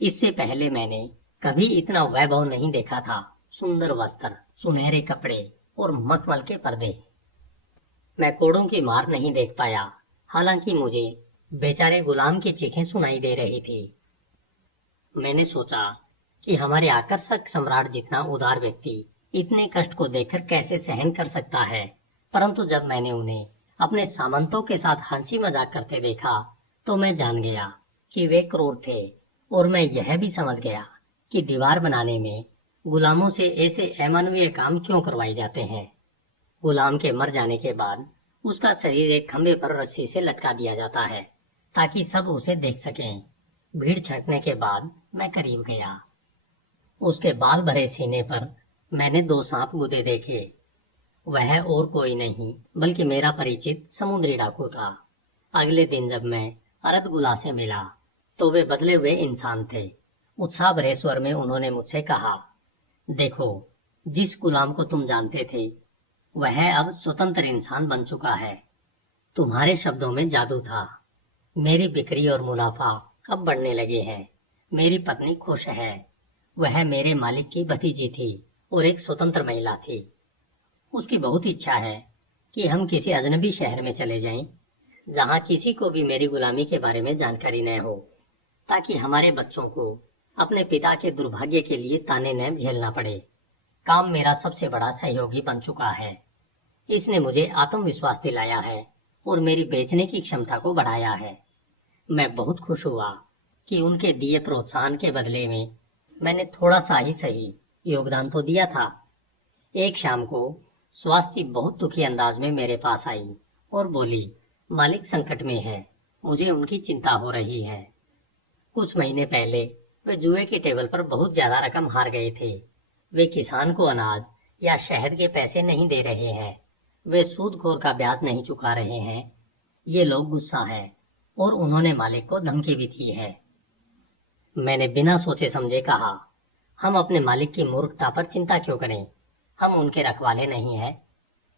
इससे पहले मैंने कभी इतना वैभव नहीं देखा था। सुंदर वस्त्र, सुनहरे कपड़े और मखमल के पर्दे। मैं कोड़ों की मार नहीं देख पाया, हालांकि मुझे बेचारे गुलाम की चीखें सुनाई दे रही थी। मैंने सोचा कि हमारे आकर्षक सम्राट जितना उदार व्यक्ति इतने कष्ट को देखकर कैसे सहन कर सकता है, परंतु जब मैंने उन्हें अपने सामंतों के साथ हंसी मजाक करते देखा तो मैं जान गया कि वे क्रूर थे और मैं यह भी समझ गया कि दीवार बनाने में गुलामों से ऐसे अमानवीय काम क्यों करवाए जाते हैं। गुलाम के मर जाने के बाद उसका शरीर एक खंभे पर रस्सी से लटका दिया जाता है ताकि सब उसे देख सकें। भीड़ छटने के बाद मैं करीब गया। उसके बाल भरे सीने पर मैंने 2 सांप गुदे देखे। वह और कोई नहीं बल्कि मेरा परिचित समुद्री डाकू था। अगले दिन जब मैं अरदगुला से मिला तो वे बदले हुए इंसान थे। उत्साह भरे स्वर में उन्होंने मुझसे कहा, देखो, जिस गुलाम को तुम जानते थे वह अब स्वतंत्र इंसान बन चुका है। तुम्हारे शब्दों में जादू था। मेरी बिक्री और मुनाफा अब बढ़ने लगे हैं। मेरी पत्नी खुश है। वह मेरे मालिक की भतीजी थी और एक स्वतंत्र महिला थी। उसकी बहुत इच्छा है कि हम किसी अजनबी शहर में चले जाएं, जहां किसी को भी मेरी गुलामी के बारे में जानकारी न हो, ताकि हमारे बच्चों को अपने पिता के दुर्भाग्य के लिए ताने न झेलना पड़े। काम मेरा सबसे बड़ा सहयोगी बन चुका है। इसने मुझे आत्मविश्वास दिलाया है और मेरी बेचने की क्षमता को बढ़ाया है। मैं बहुत खुश हुआ कि उनके दिए प्रोत्साहन के बदले में मैंने थोड़ा सा ही सही योगदान तो दिया था। एक शाम को स्वास्थ्य बहुत दुखी अंदाज में मेरे पास आई और बोली, मालिक संकट में है, मुझे उनकी चिंता हो रही है। कुछ महीने पहले वे जुए की टेबल पर बहुत ज्यादा रकम हार गए थे। वे किसान को अनाज या शहद के पैसे नहीं दे रहे हैं। वे सूदखोर का ब्याज नहीं चुका रहे हैं। ये लोग गुस्सा है और उन्होंने मालिक को धमकी भी दी है। मैंने बिना सोचे समझे कहा, हम अपने मालिक की मूर्खता पर चिंता क्यों करें? हम उनके रखवाले नहीं हैं।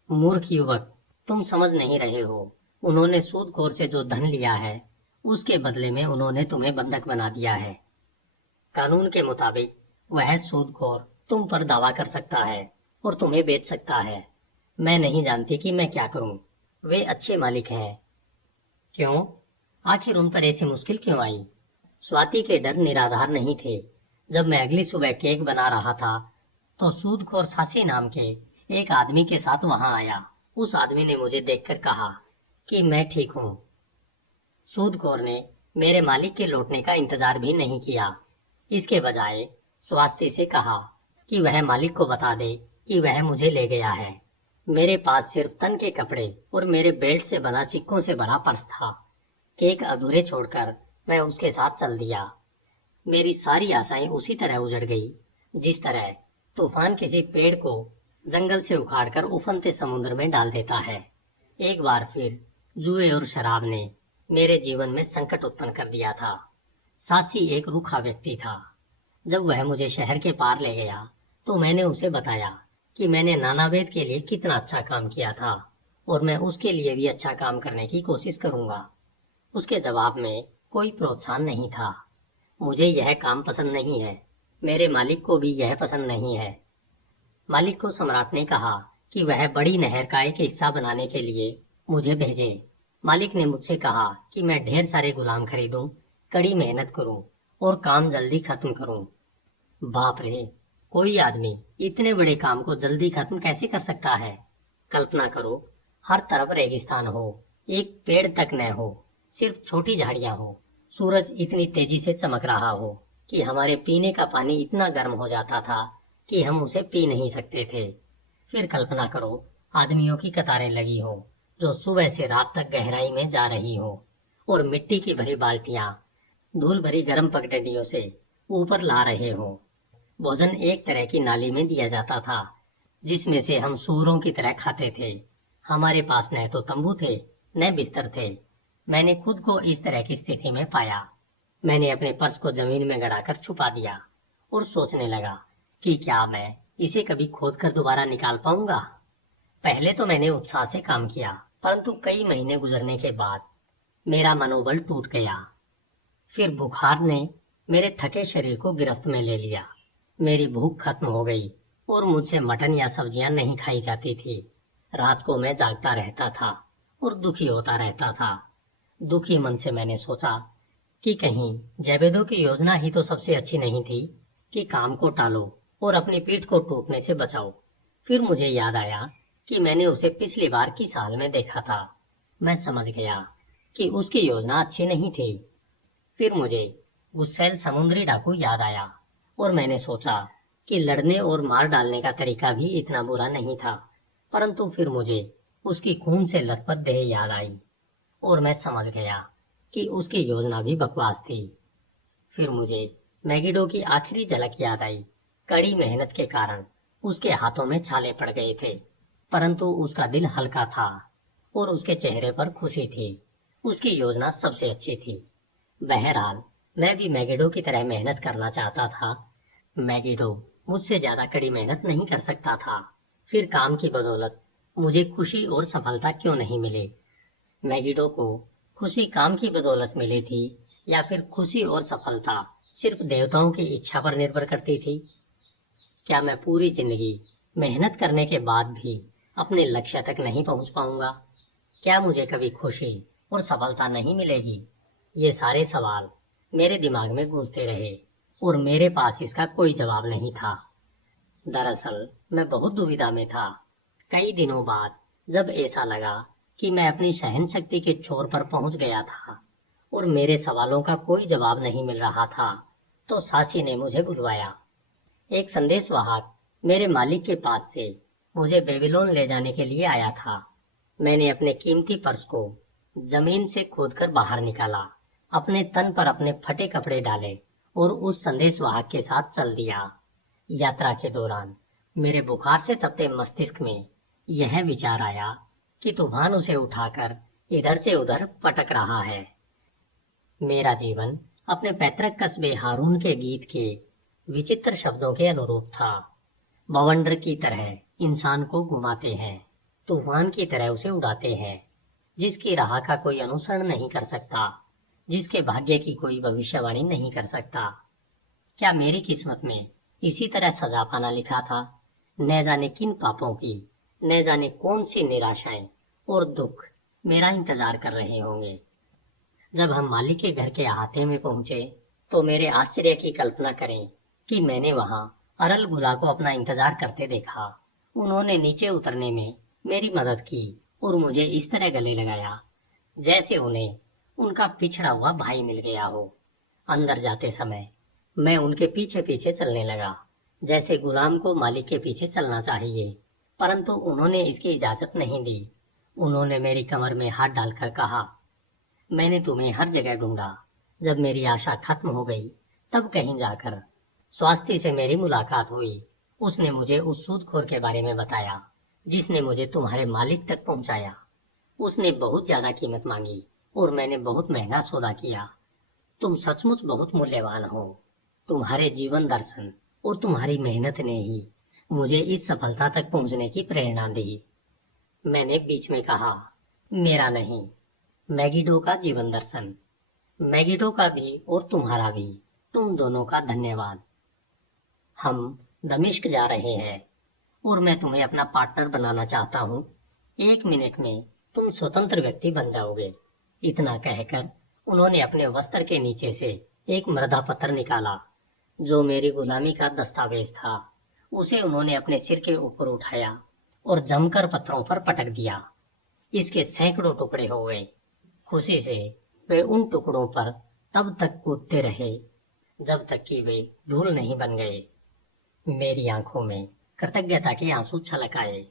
मूर्ख युवक, तुम समझ नहीं रहे हो। उन्होंने सूदखोर से जो धन लिया है उसके बदले में उन्होंने तुम्हें बंधक बना दिया है। कानून के मुताबिक वह सूदखोर तुम पर दावा कर सकता है और तुम्हें बेच सकता है। मैं नहीं जानती कि मैं क्या करूं। वे अच्छे मालिक हैं। क्यों? आखिर उन पर ऐसी मुश्किल क्यों आई? स्वाति के डर निराधार नहीं थे। जब मैं अगली सुबह केक बना रहा था तो सूदखोर सासी नाम के एक आदमी के साथ वहां आया। उस आदमी ने मुझे देखकर कहा कि मैं ठीक हूँ। सूदखोर ने मेरे मालिक के लौटने का इंतजार भी नहीं किया। इसके बजाय स्वाति से कहा कि वह मालिक को बता दे कि वह मुझे ले गया है। मेरे पास सिर्फ तन के कपड़े और मेरे बेल्ट से बना सिक्कों से भरा पर्स था। केक अधूरे छोड़कर मैं उसके साथ चल दिया। मेरी सारी आशाएं उसी तरह उजड़ गई जिस तरह तूफान किसी पेड़ को जंगल से उखाड़कर उफनते समुद्र में डाल देता है। एक बार फिर जुए और शराब ने मेरे जीवन में संकट उत्पन्न कर दिया था। सासी एक रूखा व्यक्ति था। जब वह मुझे शहर के पार ले गया तो मैंने उसे बताया कि मैंने नानावेद के लिए कितना अच्छा काम किया था और मैं उसके लिए भी अच्छा काम करने की कोशिश करूंगा। उसके जवाब में कोई प्रोत्साहन नहीं था। मुझे यह काम पसंद नहीं है। मेरे मालिक को भी यह पसंद नहीं है। मालिक को सम्राट ने कहा कि वह बड़ी नहर का एक हिस्सा बनाने के लिए मुझे भेजे। मालिक ने मुझसे कहा कि मैं ढेर सारे गुलाम खरीदूं, कड़ी मेहनत करूं और काम जल्दी खत्म करूं। बाप रे, कोई आदमी इतने बड़े काम को जल्दी खत्म कैसे कर सकता है? कल्पना करो, हर तरफ रेगिस्तान हो, एक पेड़ तक न हो, सिर्फ छोटी झाड़ियां हो, सूरज इतनी तेजी से चमक रहा हो कि हमारे पीने का पानी इतना गर्म हो जाता था कि हम उसे पी नहीं सकते थे। फिर कल्पना करो, आदमियों की कतारें लगी हो जो सुबह से रात तक गहराई में जा रही हो और मिट्टी की भरी बाल्टियां धूल भरी गर्म पगडंडियों से ऊपर ला रहे हो। भोजन एक तरह की नाली में दिया जाता था जिसमें से हम सूअरों की तरह खाते थे। हमारे पास न तो तंबू थे न बिस्तर थे। मैंने खुद को इस तरह की स्थिति में पाया। मैंने अपने पर्स को जमीन में गड़ाकर छुपा दिया और सोचने लगा कि क्या मैं इसे कभी खोद कर दोबारा निकाल पाऊंगा। पहले तो मैंने उत्साह से काम किया, परंतु कई महीने गुजरने के बाद मेरा मनोबल टूट गया। फिर बुखार ने मेरे थके शरीर को गिरफ्त में ले लिया। मेरी भूख खत्म हो गई और मुझसे मटन या सब्जियां नहीं खाई जाती थी। रात को मैं जागता रहता था और दुखी होता रहता था। दुखी मन से मैंने सोचा कि कहीं जैबेदो की योजना ही तो सबसे अच्छी नहीं थी कि काम को टालो और अपनी पीठ को टूटने से बचाओ। फिर मुझे याद आया कि मैंने उसे पिछली बार किस हाल में देखा था। मैं समझ गया कि उसकी योजना अच्छी नहीं थी। फिर मुझे गुस्सैल समुद्री डाकू याद आया और मैंने सोचा कि लड़ने और मार डालने का तरीका भी इतना बुरा नहीं था। परंतु फिर मुझे उसकी खून से लथपथ देह याद आई और मैं समझ गया कि उसकी योजना भी बकवास थी। फिर मुझे मैगिडो की आखिरी झलक याद आई। कड़ी मेहनत के कारण उसके हाथों में छाले पड़ गए थे, परंतु उसका दिल हल्का था और उसके चेहरे पर खुशी थी। उसकी योजना सबसे अच्छी थी। बहरहाल मैं भी मैगिडो की तरह मेहनत करना चाहता था। मैगिडो मुझसे ज्यादा कड़ी मेहनत नहीं कर सकता था। फिर काम की बदौलत मुझे खुशी और सफलता क्यों नहीं मिले? मैगिडो को खुशी काम की बदौलत मिली थी या फिर खुशी और सफलता सिर्फ देवताओं की इच्छा पर निर्भर करती थी? क्या मैं पूरी जिंदगी मेहनत करने के बाद भी अपने लक्ष्य तक नहीं पहुंच पाऊंगा? क्या मुझे कभी खुशी और सफलता नहीं मिलेगी? ये सारे सवाल मेरे दिमाग में गूंजते रहे और मेरे पास इसका कोई जवाब नहीं था। दरअसल मैं बहुत दुविधा में था। कई दिनों बाद जब ऐसा लगा कि मैं अपनी सहन शक्ति के छोर पर पहुंच गया था और मेरे सवालों का कोई जवाब नहीं मिल रहा था, तो सासी ने मुझे बुलवाया। एक संदेशवाहक मेरे मालिक के पास से मुझे बेबीलोन ले जाने के लिए आया था। मैंने अपने कीमती पर्स को जमीन से खोदकर बाहर निकाला, अपने तन पर अपने फटे कपड़े डाले और उस संदेशवाहक के साथ चल दिया। यात्रा के दौरान मेरे बुखार से तपते मस्तिष्क में यह विचार आया कि तूफान उसे उठाकर इधर से उधर पटक रहा है। मेरा जीवन अपने पैतृक कस्बे हारून के गीत के विचित्र शब्दों के अनुरूप था। बवंडर की तरह इंसान को घुमाते हैं, तूफान की तरह उसे उड़ाते हैं, जिसकी राह का कोई अनुसरण नहीं कर सकता, जिसके भाग्य की कोई भविष्यवाणी नहीं कर सकता। क्या मेरी किस्मत में इसी तरह सजा पाना लिखा था? न जाने किन पापों की, न जाने कौन सी निराशाएं और दुख मेरा इंतजार कर रहे होंगे। जब हम मालिक के घर के अहाते में पहुंचे तो मेरे आश्चर्य की कल्पना करें कि मैंने वहां अरल गुला को अपना इंतजार करते देखा। उन्होंने नीचे उतरने में मेरी मदद की और मुझे इस तरह गले लगाया जैसे उन्हें उनका पिछड़ा हुआ भाई मिल गया हो। अंदर जाते समय मैं उनके पीछे पीछे चलने लगा, जैसे गुलाम को मालिक के पीछे चलना चाहिए, परंतु उन्होंने इसकी इजाजत नहीं दी। उन्होंने मेरी कमर में हाथ डालकर कहा, मैंने तुम्हें हर जगह ढूंढा। जब मेरी आशा खत्म हो गई तब कहीं जाकर स्वास्थ्य से मेरी मुलाकात हुई। उसने मुझे उस सूदखोर के बारे में बताया जिसने मुझे तुम्हारे मालिक तक पहुंचाया। उसने बहुत ज्यादा कीमत मांगी और मैंने बहुत महंगा सौदा किया। तुम सचमुच बहुत मूल्यवान हो। तुम्हारे जीवन दर्शन और तुम्हारी मेहनत ने ही मुझे इस सफलता तक पहुंचने की प्रेरणा दी। मैंने बीच में कहा, मेरा नहीं, मैगिडो का जीवन दर्शन। मैगिडो का भी और तुम्हारा भी, तुम दोनों का धन्यवाद। हम दमिश्क जा रहे हैं और मैं तुम्हें अपना पार्टनर बनाना चाहता हूँ। 1 मिनट में तुम स्वतंत्र व्यक्ति बन जाओगे। इतना कहकर उन्होंने अपने वस्त्र के नीचे से एक मृदा पत्थर निकाला जो मेरी गुलामी का दस्तावेज था। उसे उन्होंने अपने सिर के ऊपर उठाया और जमकर पत्थरों पर पटक दिया। इसके सैकड़ों टुकड़े हो गए। खुशी से वे उन टुकड़ों पर तब तक कूदते रहे जब तक कि वे धूल नहीं बन गए। मेरी आंखों में कृतज्ञता के आंसू छलक आए।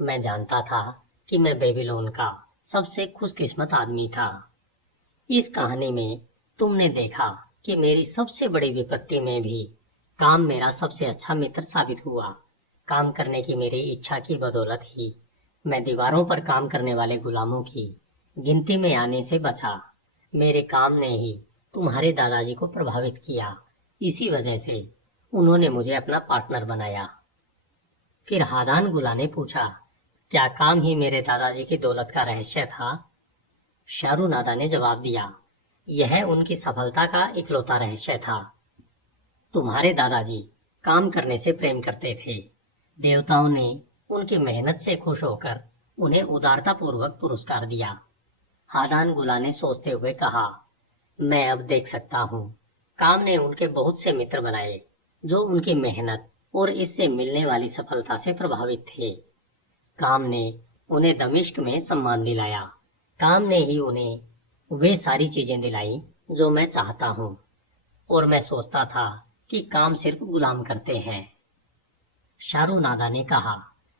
मैं जानता था कि मैं बेबीलोन का सबसे खुशकिस्मत आदमी था। इस कहानी में तुमने देखा कि मेरी सबसे बड़ी विपत्ति में भी काम मेरा सबसे अच्छा मित्र साबित हुआ। काम करने की मेरी इच्छा की बदौलत ही मैं दीवारों पर काम करने वाले गुलामों की गिनती में आने से बचा। मेरे काम ने ही तुम्हारे दादाजी को प्रभावित किया। इसी वजह से उन्होंने मुझे अपना पार्टनर बनाया। फिर हादान गुला ने पूछा, क्या काम ही मेरे दादाजी की दौलत का रहस्य था? शाहरुनादा ने जवाब दिया, यह उनकी सफलता का इकलौता रहस्य था। तुम्हारे दादाजी काम करने से प्रेम करते थे। देवताओं ने उनकी मेहनत से खुश होकर उन्हें उदारता पूर्वक पुरस्कार दिया। हादान गुला ने सोचते हुए कहा, मैं अब देख सकता हूँ। काम ने उनके बहुत से मित्र बनाए जो उनकी मेहनत और इससे मिलने वाली सफलता से प्रभावित थे। काम ने उन्हें दमिश्क में सम्मान दिलाया। काम ने ही उन्हें वे सारी चीजें दिलाई जो मैं चाहता हूँ, और मैं सोचता था कि काम सिर्फ गुलाम करते हैं। शाहरुनादा ने कहा,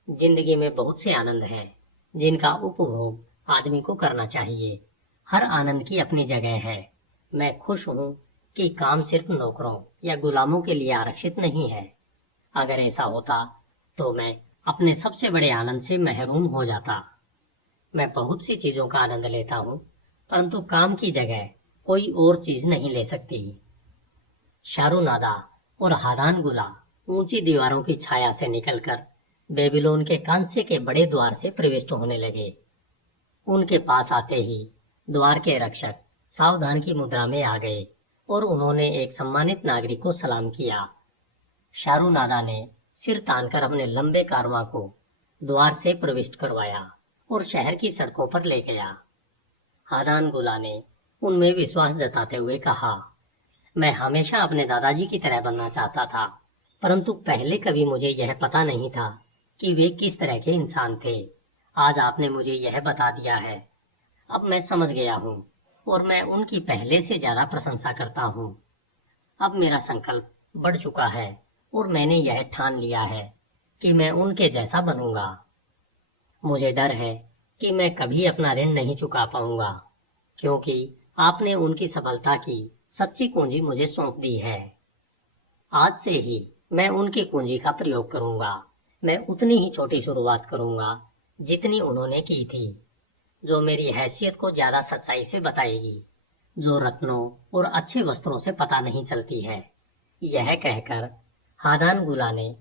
जिंदगी में बहुत से आनंद हैं, जिनका उपभोग आदमी को करना चाहिए। हर आनंद की अपनी जगह है। मैं खुश हूँ कि काम सिर्फ नौकरों या गुलामों के लिए आरक्षित नहीं है। अगर ऐसा होता तो मैं अपने सबसे बड़े आनंद से महरूम हो जाता। मैं बहुत सी चीजों का आनंद लेता हूँ, परंतु काम की जगह कोई और चीज नहीं ले सकती। शारूनादा और हादान गुला ऊंची दीवारों की छाया से निकलकर बेबीलोन के कांसे के बड़े द्वार से प्रविष्ट होने लगे। उनके पास आते ही द्वार के रक्षक सावधान की मुद्रा में आ गए और उन्होंने एक सम्मानित नागरिक को सलाम किया। शारूनादा ने सिर तानकर अपने लंबे कारवां को द्वार से प्रविष्ट करवाया और शहर की सड़कों पर ले गया। हादान गुला ने उनमें विश्वास जताते हुए कहा, मैं हमेशा अपने दादाजी की तरह बनना चाहता था, परंतु पहले कभी मुझे यह पता नहीं था कि वे किस तरह के इंसान थे। आज आपने मुझे यह बता दिया है। अब मैं समझ गया हूँ और मैं उनकी पहले से ज्यादा प्रशंसा करता हूँ। अब मेरा संकल्प बढ़ चुका है और मैंने यह ठान लिया है कि मैं उनके जैसा बनूंगा। मुझे डर है कि मैं कभी अपना ऋण नहीं चुका पाऊंगा, क्योंकि आपने उनकी सफलता की सच्ची कुंजी मुझे सौंप दी है। आज से ही मैं उनकी कुंजी का प्रयोग करूंगा। मैं उतनी ही छोटी शुरुआत करूंगा जितनी उन्होंने की थी, जो मेरी हैसियत को ज्यादा सच्चाई से बताएगी, जो रत्नों और अच्छे वस्त्रों से पता नहीं चलती है। यह कहकर हादान गुला ने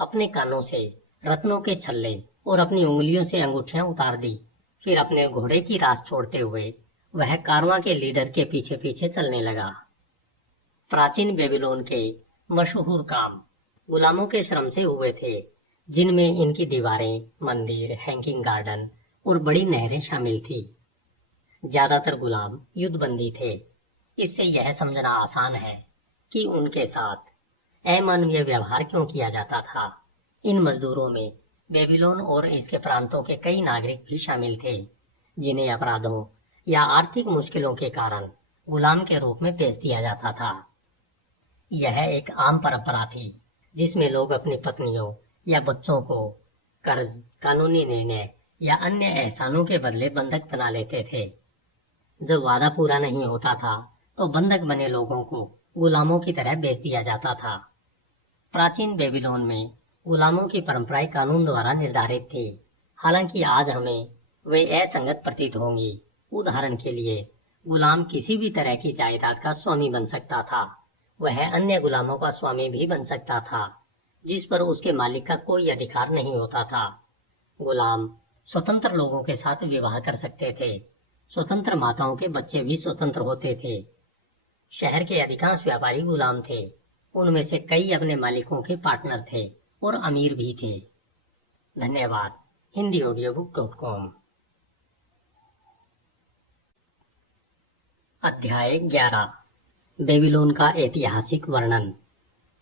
अपने कानों से रत्नों के छल्ले और अपनी उंगलियों से अंगूठियां उतार दी। फिर अपने घोड़े की रास छोड़ते हुए वह कारवां के लीडर के पीछे पीछे चलने लगा। प्राचीन बेबीलोन के मशहूर काम गुलामों के श्रम से हुए थे, जिनमें इनकी दीवारें, मंदिर, हैंगिंग गार्डन और बड़ी नहरें शामिल थी। ज्यादातर गुलाम युद्धबंदी थे। इससे यह समझना आसान है कि उनके साथ अमानवीय व्यवहार क्यों किया जाता था। इन मजदूरों में बेबीलोन और इसके प्रांतों के कई नागरिक भी शामिल थे, जिन्हें अपराधों या आर्थिक मुश्किलों के कारण गुलाम के रूप में बेच दिया जाता था। यह एक आम परंपरा थी जिसमें लोग अपनी पत्नियों या बच्चों को कर्ज, कानूनी निर्णय या अन्य एहसानों के बदले बंधक बना लेते थे। जब वादा पूरा नहीं होता था तो बंधक बने लोगों को गुलामों की तरह बेच दिया जाता था। प्राचीन बेबीलोन में गुलामों की परंपराएं कानून द्वारा निर्धारित थी, हालांकि आज हमें वे असंगत प्रतीत होंगी। उदाहरण के लिए, गुलाम किसी भी तरह की जायदाद का स्वामी बन सकता था। वह अन्य गुलामों का स्वामी भी बन सकता था, जिस पर उसके मालिक का कोई अधिकार नहीं होता था। गुलाम स्वतंत्र लोगों के साथ विवाह कर सकते थे। स्वतंत्र माताओं के बच्चे भी स्वतंत्र होते थे। शहर के अधिकांश व्यापारी गुलाम थे। उनमें से कई अपने मालिकों के पार्टनर थे और अमीर भी थे। धन्यवाद। HindiAudiobook.com। अध्याय 11, बेबीलोन का ऐतिहासिक वर्णन।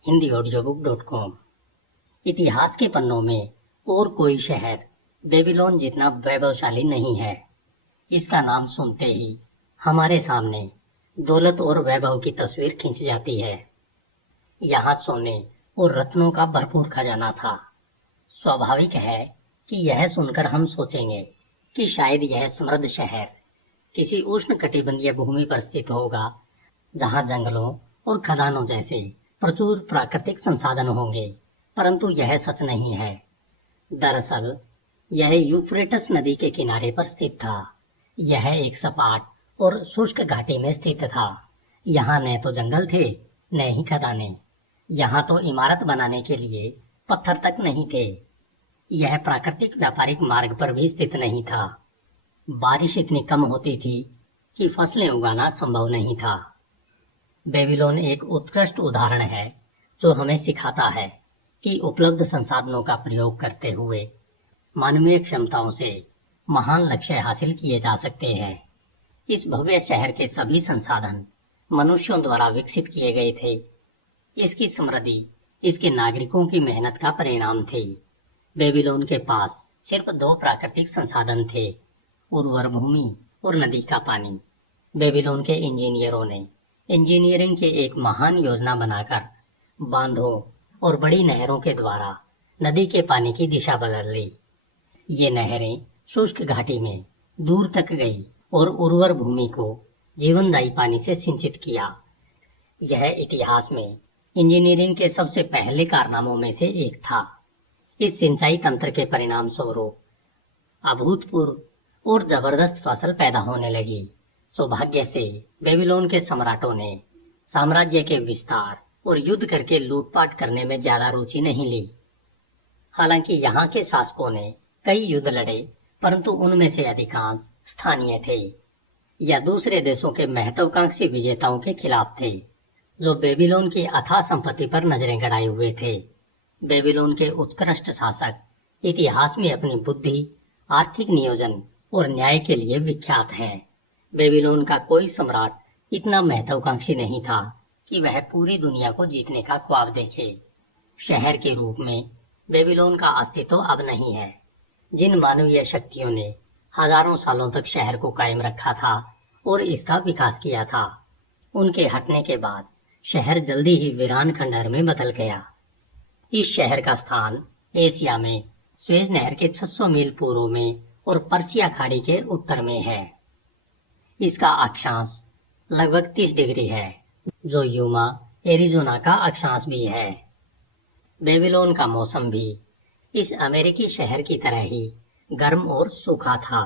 HindiAudiobook.com। इतिहास के पन्नों में और कोई शहर बेबीलोन जितना वैभवशाली नहीं है। इसका नाम सुनते ही हमारे सामने दौलत और वैभव की तस्वीर खिंच जाती है। यहाँ सोने और रत्नों का भरपूर खजाना था। स्वाभाविक है कि यह सुनकर हम सोचेंगे कि शायद यह समृद्ध शहर किसी उष्णकटिबंधीय भूमि पर स्थित होगा, जहाँ जंगलों और खदानों जैसे प्रचुर प्राकृतिक संसाधन होंगे, परंतु यह सच नहीं है। दरअसल यह यूफ्रेटस नदी के किनारे पर स्थित था। यह एक सपाट और शुष्क घाटी में स्थित था। यहाँ न तो जंगल थे, न ही खदानें। यहाँ तो इमारत बनाने के लिए पत्थर तक नहीं थे। यह प्राकृतिक व्यापारिक मार्ग पर भी स्थित नहीं था। बारिश इतनी कम होती थी कि फसलें उगाना संभव नहीं था। बेबीलोन एक उत्कृष्ट उदाहरण है जो हमें सिखाता है कि उपलब्ध संसाधनों का प्रयोग करते हुए मानवीय क्षमताओं से महान लक्ष्य हासिल किए जा सकते हैं। इस भव्य शहर के सभी संसाधन मनुष्यों द्वारा विकसित किए गए थे। इसकी समृद्धि इसके नागरिकों की मेहनत का परिणाम थी। बेबीलोन के पास सिर्फ 2 प्राकृतिक संसाधन थे, उर्वर भूमि और नदी का पानी। बेबीलोन के इंजीनियरों ने इंजीनियरिंग की एक महान योजना बनाकर बांधों और बड़ी नहरों के द्वारा नदी के पानी की दिशा बदल ली। ये नहरें शुष्क घाटी में दूर तक गई और उर्वर भूमि को जीवनदायी पानी से सिंचित किया। यह इतिहास में इंजीनियरिंग के सबसे पहले कारनामों में से एक था। इस सिंचाई तंत्र के परिणाम स्वरूप अभूतपूर्व और जबरदस्त फसल पैदा होने लगी। सौभाग्य से बेबीलोन के सम्राटों ने साम्राज्य के विस्तार और युद्ध करके लूटपाट करने में ज्यादा रुचि नहीं ली। हालांकि यहाँ के शासकों ने कई युद्ध लड़े, परंतु उनमें से अधिकांश स्थानीय थे या दूसरे देशों के महत्वाकांक्षी विजेताओं के खिलाफ थे, जो बेबीलोन की अथाह संपत्ति पर नजरें गड़ाए हुए थे। बेबीलोन के उत्कृष्ट शासक इतिहास में अपनी बुद्धि, आर्थिक नियोजन और न्याय के लिए विख्यात हैं। बेबीलोन का कोई सम्राट इतना महत्वाकांक्षी नहीं था कि वह पूरी दुनिया को जीतने का ख्वाब देखे। शहर के रूप में बेबीलोन का अस्तित्व अब नहीं है। जिन मानवीय शक्तियों ने हजारों सालों तक शहर को कायम रखा था और इसका विकास किया था, उनके हटने के बाद शहर जल्दी ही वीरान खंडहर में बदल गया। इस शहर का स्थान एशिया में स्वेज नहर के 600 मील पूर्व में और पर्सिया खाड़ी के उत्तर में है। इसका अक्षांश लगभग 30 डिग्री है, जो यूमा एरिजोना का अक्षांश भी है। बेबीलोन का मौसम भी इस अमेरिकी शहर की तरह ही गर्म और सूखा था।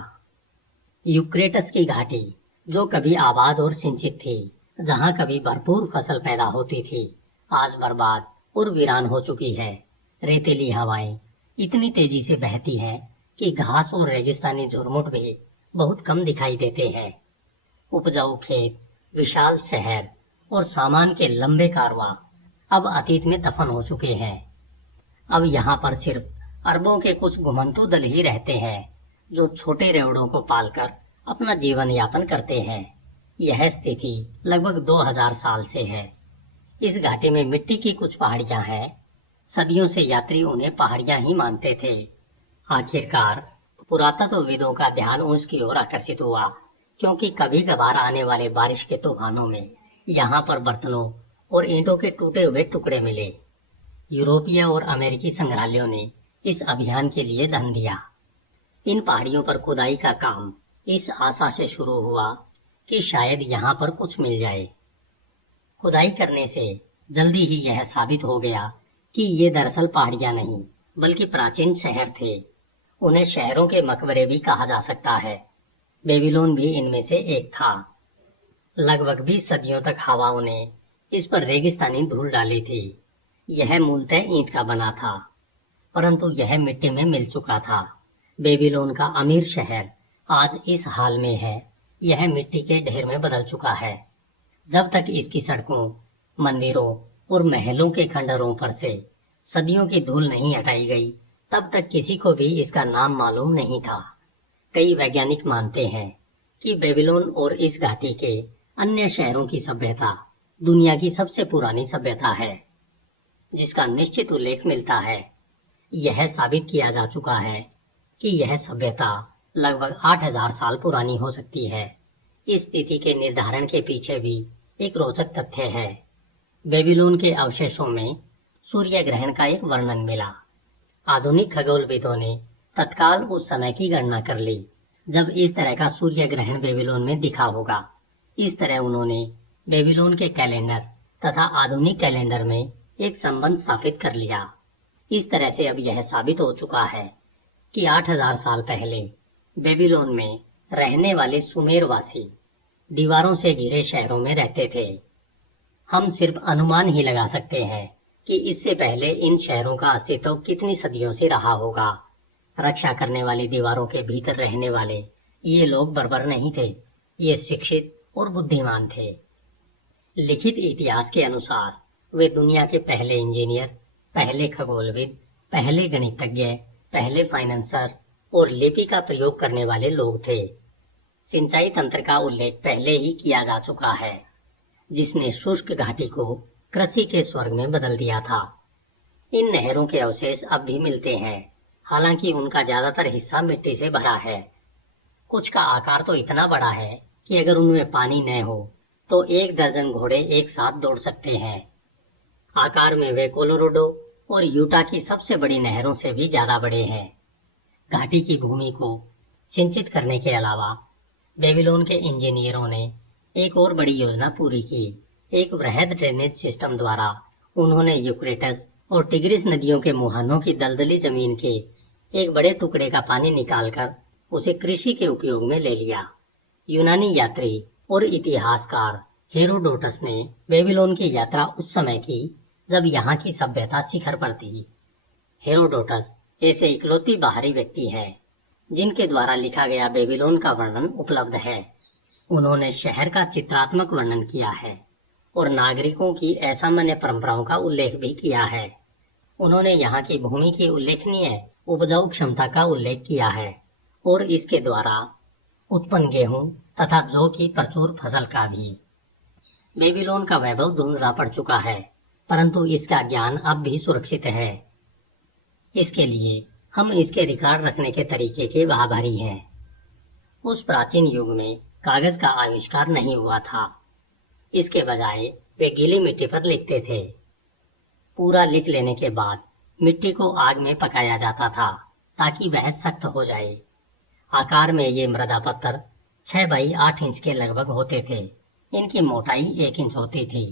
यूक्रेटस की घाटी, जो कभी आबाद और सिंचित थी, जहां कभी भरपूर फसल पैदा होती थी, आज बर्बाद और वीरान हो चुकी है। रेतीली हवाएं इतनी तेजी से बहती हैं कि घास और रेगिस्तानी झुरमुट भी बहुत कम दिखाई देते हैं। उपजाऊ खेत, विशाल शहर और सामान के लंबे कारवां अब अतीत में दफन हो चुके हैं। अब यहाँ पर सिर्फ अरबों के कुछ घुमंतु दल ही रहते हैं, जो छोटे रेवड़ों को पालकर अपना जीवन यापन करते हैं। यह स्थिति लगभग 2000 साल से है। इस घाटी में मिट्टी की कुछ पहाड़ियां हैं। सदियों से यात्री उन्हें पहाड़ियां ही मानते थे। आखिरकार पुरातत्वविदों का ध्यान उसकी ओर आकर्षित हुआ, क्योंकि कभी कभार आने वाले बारिश के तूफानों में यहाँ पर बर्तनों और ईंटों के टूटे हुए टुकड़े मिले। यूरोपीय और अमेरिकी संग्रहालयों ने इस अभियान के लिए धन दिया। इन पहाड़ियों पर खुदाई का काम इस आशा से शुरू हुआ कि शायद यहाँ पर कुछ मिल जाए। खुदाई करने से जल्दी ही यह साबित हो गया कि ये दरअसल पहाड़ियां नहीं, बल्कि प्राचीन शहर थे। उन्हें शहरों के मकबरे भी कहा जा सकता है। बेबीलोन भी इनमें से एक था। लगभग 20 सदियों तक हवाओं ने इस पर रेगिस्तानी धूल डाली थी। यह मूलतः ईंट का बना था, परंतु यह मिट्टी में मिल चुका था। बेबीलोन का अमीर शहर आज इस हाल में है, यह मिट्टी के ढेर में बदल चुका है। जब तक इसकी सड़कों, मंदिरों और महलों के खंडहरों पर से सदियों की धूल नहीं हटाई गई, तब तक किसी को भी इसका नाम मालूम नहीं था। कई वैज्ञानिक मानते हैं कि बेबीलोन और इस घाटी के अन्य शहरों की सभ्यता दुनिया की सबसे पुरानी सभ्यता है, जिसका निश्चित उल्लेख मिलता है। यह साबित किया जा चुका है कि यह सभ्यता लगभग 8000 साल पुरानी हो सकती है। इस तिथि के निर्धारण के पीछे भी एक रोचक तथ्य है। बेबीलोन के अवशेषों में सूर्य ग्रहण का एक वर्णन मिला। आधुनिक खगोलविदों ने तत्काल उस समय की गणना कर ली जब इस तरह का सूर्य ग्रहण बेबीलोन में दिखा होगा। इस तरह उन्होंने बेबीलोन के कैलेंडर तथा आधुनिक कैलेंडर में एक संबंध स्थापित कर लिया। इस तरह से अब यह साबित हो चुका है कि 8000 साल पहले बेबीलोन में रहने वाले सुमेरवासी दीवारों से घिरे शहरों में रहते थे। हम सिर्फ अनुमान ही लगा सकते हैं कि इससे पहले इन शहरों का अस्तित्व कितनी सदियों से रहा होगा। रक्षा करने वाली दीवारों के भीतर रहने वाले ये लोग बर्बर नहीं थे, ये शिक्षित और बुद्धिमान थे। लिखित इतिहास के अनुसार वे दुनिया के पहले इंजीनियर, पहले खगोलविद, पहले गणितज्ञ, पहले फाइनेंसर और लिपि का प्रयोग करने वाले लोग थे। सिंचाई तंत्र का उल्लेख पहले ही किया जा चुका है, जिसने शुष्क घाटी को कृषि के स्वर्ग में बदल दिया था। इन नहरों के अवशेष अब भी मिलते हैं, हालांकि उनका ज्यादातर हिस्सा मिट्टी से भरा है। कुछ का आकार तो इतना बड़ा है कि अगर उनमें पानी न हो तो 1 दर्जन घोड़े एक साथ दौड़ सकते हैं। आकार में वे कोलोराडो और यूटा की सबसे बड़ी नहरों से भी ज्यादा बड़े हैं। घाटी की भूमि को सिंचित करने के अलावा बेबीलोन के इंजीनियरों ने एक और बड़ी योजना पूरी की। एक वृहद ड्रेनेज सिस्टम द्वारा उन्होंने यूफ्रेटस और टिग्रिस नदियों के मुहानों की दलदली जमीन के एक बड़े टुकड़े का पानी निकालकर उसे कृषि के उपयोग में ले लिया। यूनानी यात्री और इतिहासकार हेरोडोटस ने बेबीलोन की यात्रा उस समय की जब यहाँ की सभ्यता शिखर पर थी। हेरोडोटस ऐसे इकलौती बाहरी व्यक्ति है जिनके द्वारा लिखा गया बेबीलोन का वर्णन उपलब्ध है। उन्होंने शहर का चित्रात्मक वर्णन किया है और नागरिकों की असामान्य परंपराओं का उल्लेख भी किया है। उन्होंने यहाँ की भूमि की उल्लेखनीय उपजाऊ क्षमता का उल्लेख किया है और इसके द्वारा उत्पन्न गेहूं तथा जौ की प्रचुर फसल का भी। बेबीलोन का वैभव धुंधला पड़ चुका है, परंतु इसका ज्ञान अब भी सुरक्षित है। इसके लिए हम इसके रिकॉर्ड रखने के तरीके के आभारी हैं। उस प्राचीन युग में कागज का आविष्कार नहीं हुआ था। इसके बजाय वे गीली मिट्टी पर लिखते थे। पूरा लिख लेने के बाद मिट्टी को आग में पकाया जाता था ताकि वह सख्त हो जाए। आकार में ये मृदा पत्थर 6 बाई 8 इंच के लगभग होते थे। इनकी मोटाई 1 इंच होती थी।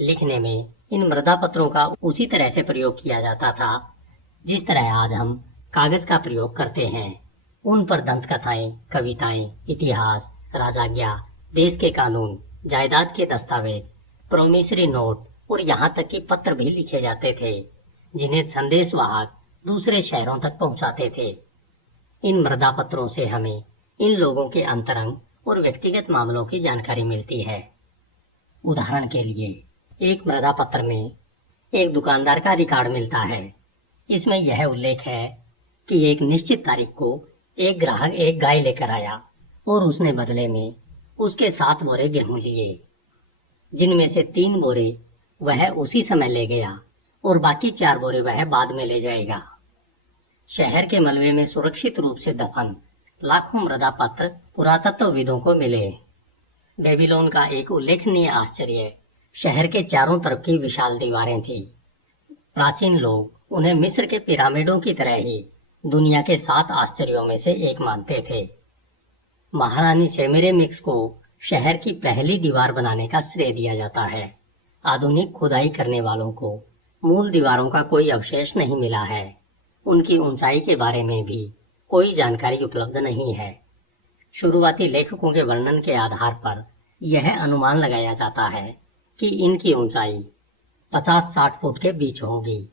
लिखने में इन मृदा पत्रों का उसी तरह से प्रयोग किया जाता था जिस तरह आज हम कागज का प्रयोग करते हैं। उन पर दंत कथाएं, कविताएं, इतिहास, राजाज्ञा, देश के कानून, जायदाद के दस्तावेज, प्रोमिसरी नोट और यहाँ तक कि पत्र भी लिखे जाते थे जिन्हें संदेशवाहक दूसरे शहरों तक पहुँचाते थे। इन मृदा पत्रों से हमें इन लोगों के अंतरंग और व्यक्तिगत मामलों की जानकारी मिलती है। उदाहरण के लिए एक मृदा पत्र में एक दुकानदार का रिकॉर्ड मिलता है। इसमें यह उल्लेख है कि एक निश्चित तारीख को एक ग्राहक एक गाय लेकर आया और उसने बदले में उसके 7 बोरे गेहूं लिए, जिनमें से 3 बोरे वह उसी समय ले गया और बाकी 4 बोरे वह बाद में ले जाएगा। शहर के मलबे में सुरक्षित रूप से दफन लाखों मृदा पत्र पुरातत्वविदों को मिले। बेबीलोन का एक उल्लेखनीय आश्चर्य शहर के चारों तरफ की विशाल दीवारें थी। प्राचीन लोग उन्हें मिस्र के पिरामिडों की तरह ही दुनिया के 7 आश्चर्यों में से एक मानते थे। महारानी सेमिरेमिक्स को शहर की पहली दीवार बनाने का श्रेय दिया जाता है। आधुनिक खुदाई करने वालों को मूल दीवारों का कोई अवशेष नहीं मिला है। उनकी ऊंचाई के बारे में भी कोई जानकारी उपलब्ध नहीं है। शुरुआती लेखकों के वर्णन के आधार पर यह अनुमान लगाया जाता है कि इनकी ऊंचाई 50-60 फुट के बीच होगी,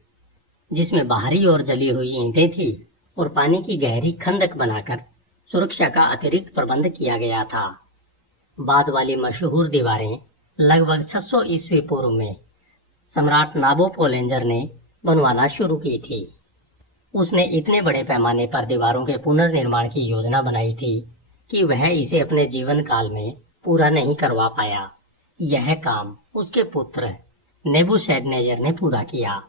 जिसमें बाहरी और जली हुई ईंटें थी और पानी की गहरी खंदक बनाकर सुरक्षा का अतिरिक्त प्रबंध किया गया था। बाद वाली मशहूर दीवारें लगभग 600 ईस्वी पूर्व में सम्राट नाबोपोलेंजर ने बनवाना शुरू की थी। उसने इतने बड़े पैमाने पर दीवारों के पुनर्निर्माण की योजना बनाई थी कि वह इसे अपने जीवन काल में पूरा नहीं करवा पाया। यह काम उसके पुत्र नेबूशदनेजर ने पूरा किया,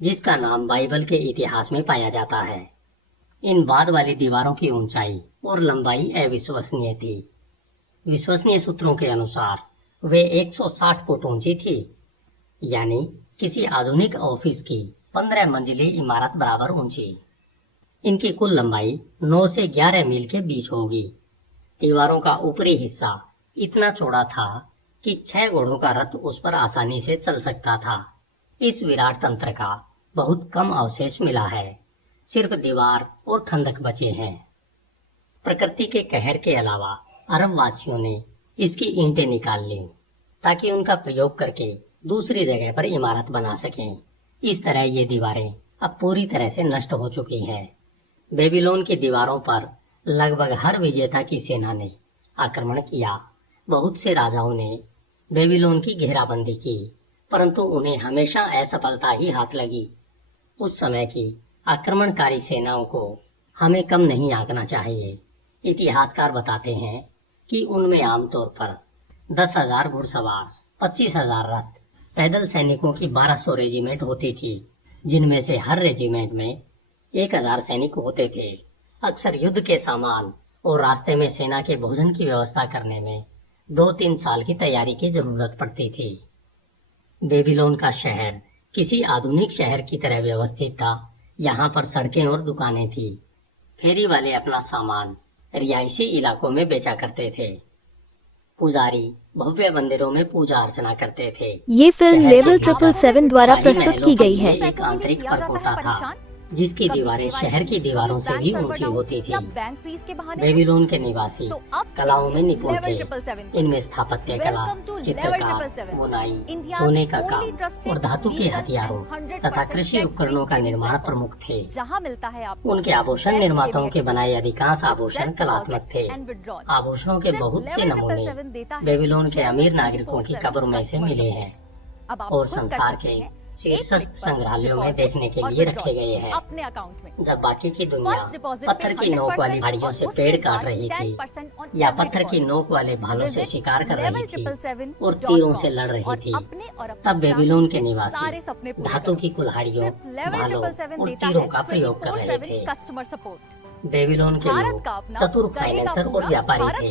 जिसका नाम बाइबल के इतिहास में पाया जाता है। इन बाद वाली दीवारों की ऊंचाई और लंबाई अविश्वसनीय थी। विश्वसनीय सूत्रों के अनुसार वे 160 फुट ऊंची थी, यानी किसी आधुनिक ऑफिस की 15 मंजिली इमारत बराबर ऊंची। इनकी कुल लंबाई 9 से 11 मील के बीच होगी। दीवारों का ऊपरी हिस्सा इतना चौड़ा था कि 6 घोड़ों का रथ उस पर आसानी से चल सकता था। इस विराट तंत्र का बहुत कम अवशेष मिला है। सिर्फ दीवार और खंदक बचे हैं। प्रकृति के कहर के अलावा अरब वासियों ने इसकी ईंटें निकाल ली ताकि उनका प्रयोग करके दूसरी जगह पर इमारत बना सकें। इस तरह ये दीवारें अब पूरी तरह से नष्ट हो चुकी हैं। बेबीलोन की दीवारों पर लगभग हर विजेता की सेना ने आक्रमण किया। बहुत से राजाओं ने बेबीलोन की घेराबंदी की, परंतु उन्हें हमेशा असफलता ही हाथ लगी। उस समय की आक्रमणकारी सेनाओं को हमें कम नहीं आंकना चाहिए। इतिहासकार बताते हैं कि उनमें आमतौर पर 10,000 घुड़सवार, 25,000 रथ, पैदल सैनिकों की 1200 रेजिमेंट होती थी, जिनमें से हर रेजिमेंट में 1000 सैनिक होते थे। अक्सर युद्ध के सामान और रास्ते में सेना के भोजन की व्यवस्था करने में 2-3 साल की तैयारी की जरूरत पड़ती थी। बेबीलोन का शहर किसी आधुनिक शहर की तरह व्यवस्थित था। यहाँ पर सड़कें और दुकानें थी। फेरी वाले अपना सामान रिहायशी इलाकों में बेचा करते थे। पुजारी भव्य मंदिरों में पूजा अर्चना करते थे। ये फिल्म शहर के लेवल भीतर 777 द्वारा शाही प्रस्तुत महलों की के गई लिए है। एक आंतरिक परकोटा था जिसकी दीवारें शहर की दीवारों से भी ऊंची होती थी। बेबीलोन के निवासी कलाओं में निपुण थे। इनमें स्थापत्य कला, चित्रकार, बुनाई, सोने का काम और धातु के हथियारों तथा कृषि उपकरणों का निर्माण प्रमुख थे। उनके आभूषण निर्माताओं के बनाए अधिकांश आभूषण कलात्मक थे। आभूषणों के बहुत से नमूने बेबीलोन के अमीर नागरिकों की कब्र में से मिले हैं और संसार के शीर्ष संग्रहालयों में देखने के लिए रखे गए हैं। अपने अकाउंट में जब बाकी की दुनिया पत्थर की नोक वाली भाड़ियों से पेड़ काट रही थी या पत्थर की नोक वाले भालों से शिकार कर रही थी और तीरों से लड़ रही थी, तब बेबीलोन के निवासी धातु की कुल्हाड़ियों, भालों और तीरों का प्रयोग कर रहे थे। कस्टमर सपोर्ट बेबीलोन के लोग चतुर फाइनेंसर और व्यापारी थे।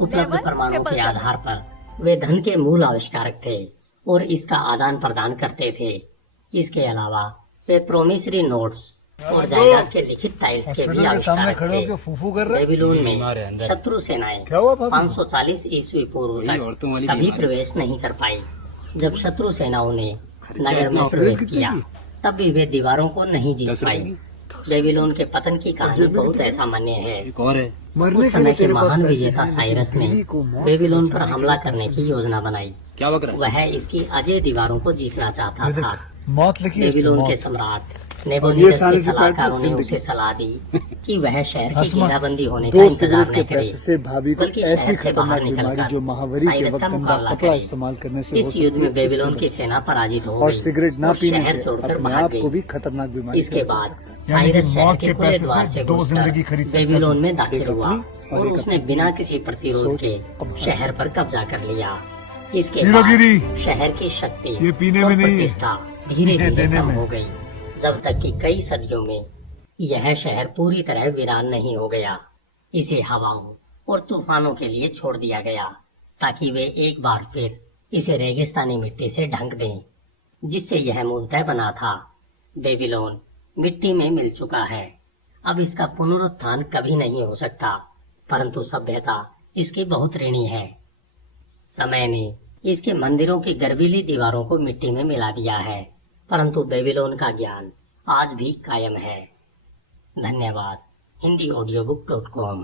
उपलब्ध प्रमाणों के आधार पर वे धन के मूल आविष्कारक थे और इसका आदान प्रदान करते थे। इसके अलावा वे प्रोमिसरी नोट्स और जायदाद के लिखित टाइल्स के भी आविष्कारक थे। बेबीलोन में शत्रु सेनाएं 540 ईस्वी पूर्व तक कभी प्रवेश नहीं कर पाई। जब शत्रु सेनाओं ने नगर में प्रवेश किया तब भी वे दीवारों को नहीं जीत पाई। बेबीलोन के पतन की कहानी बहुत असामान्य है। उस समय के महान विजेता साइरस ने बेबीलोन पर हमला करने की योजना बनाई। वह इसकी अजय दीवारों को जीतना चाहता था। बेबीलोन के सम्राट नेबुनिदस के सलाहकारों ने उसे सलाह दी कि वह शहर की घेराबंदी होने का इंतजार न करे, बल्कि शहर से बाहर निकलकर साइरस का मुकाबला करे। इस युद्ध में बेबीलोन की सेना पराजित हो गई और शहर छोड़कर भाग गई। इसके बाद साइरस शहर के खुले द्वार से घुसकर बेबीलोन में दाखिल हुआ और उसने बिना किसी प्रतिरोध के शहर पर कब्जा कर लिया। इसके बाद शहर की शक्ति और प्रतिष्ठा धीरे धीरे कम हो गई, जब तक कि कई सदियों में यह शहर पूरी तरह वीरान नहीं हो गया। इसे हवाओं और तूफानों के लिए छोड़ दिया गया ताकि वे एक बार फिर इसे रेगिस्तानी मिट्टी से ढक दें, जिससे यह मूलतः बना था। बेबीलोन मिट्टी में मिल चुका है। अब इसका पुनरुत्थान कभी नहीं हो सकता, परंतु सभ्यता इसकी बहुत ऋणी है। समय ने इसके मंदिरों की गर्वीली दीवारों को मिट्टी में मिला दिया है, परंतु बेबीलोन का ज्ञान आज भी कायम है। धन्यवाद। HindiAudiobook.com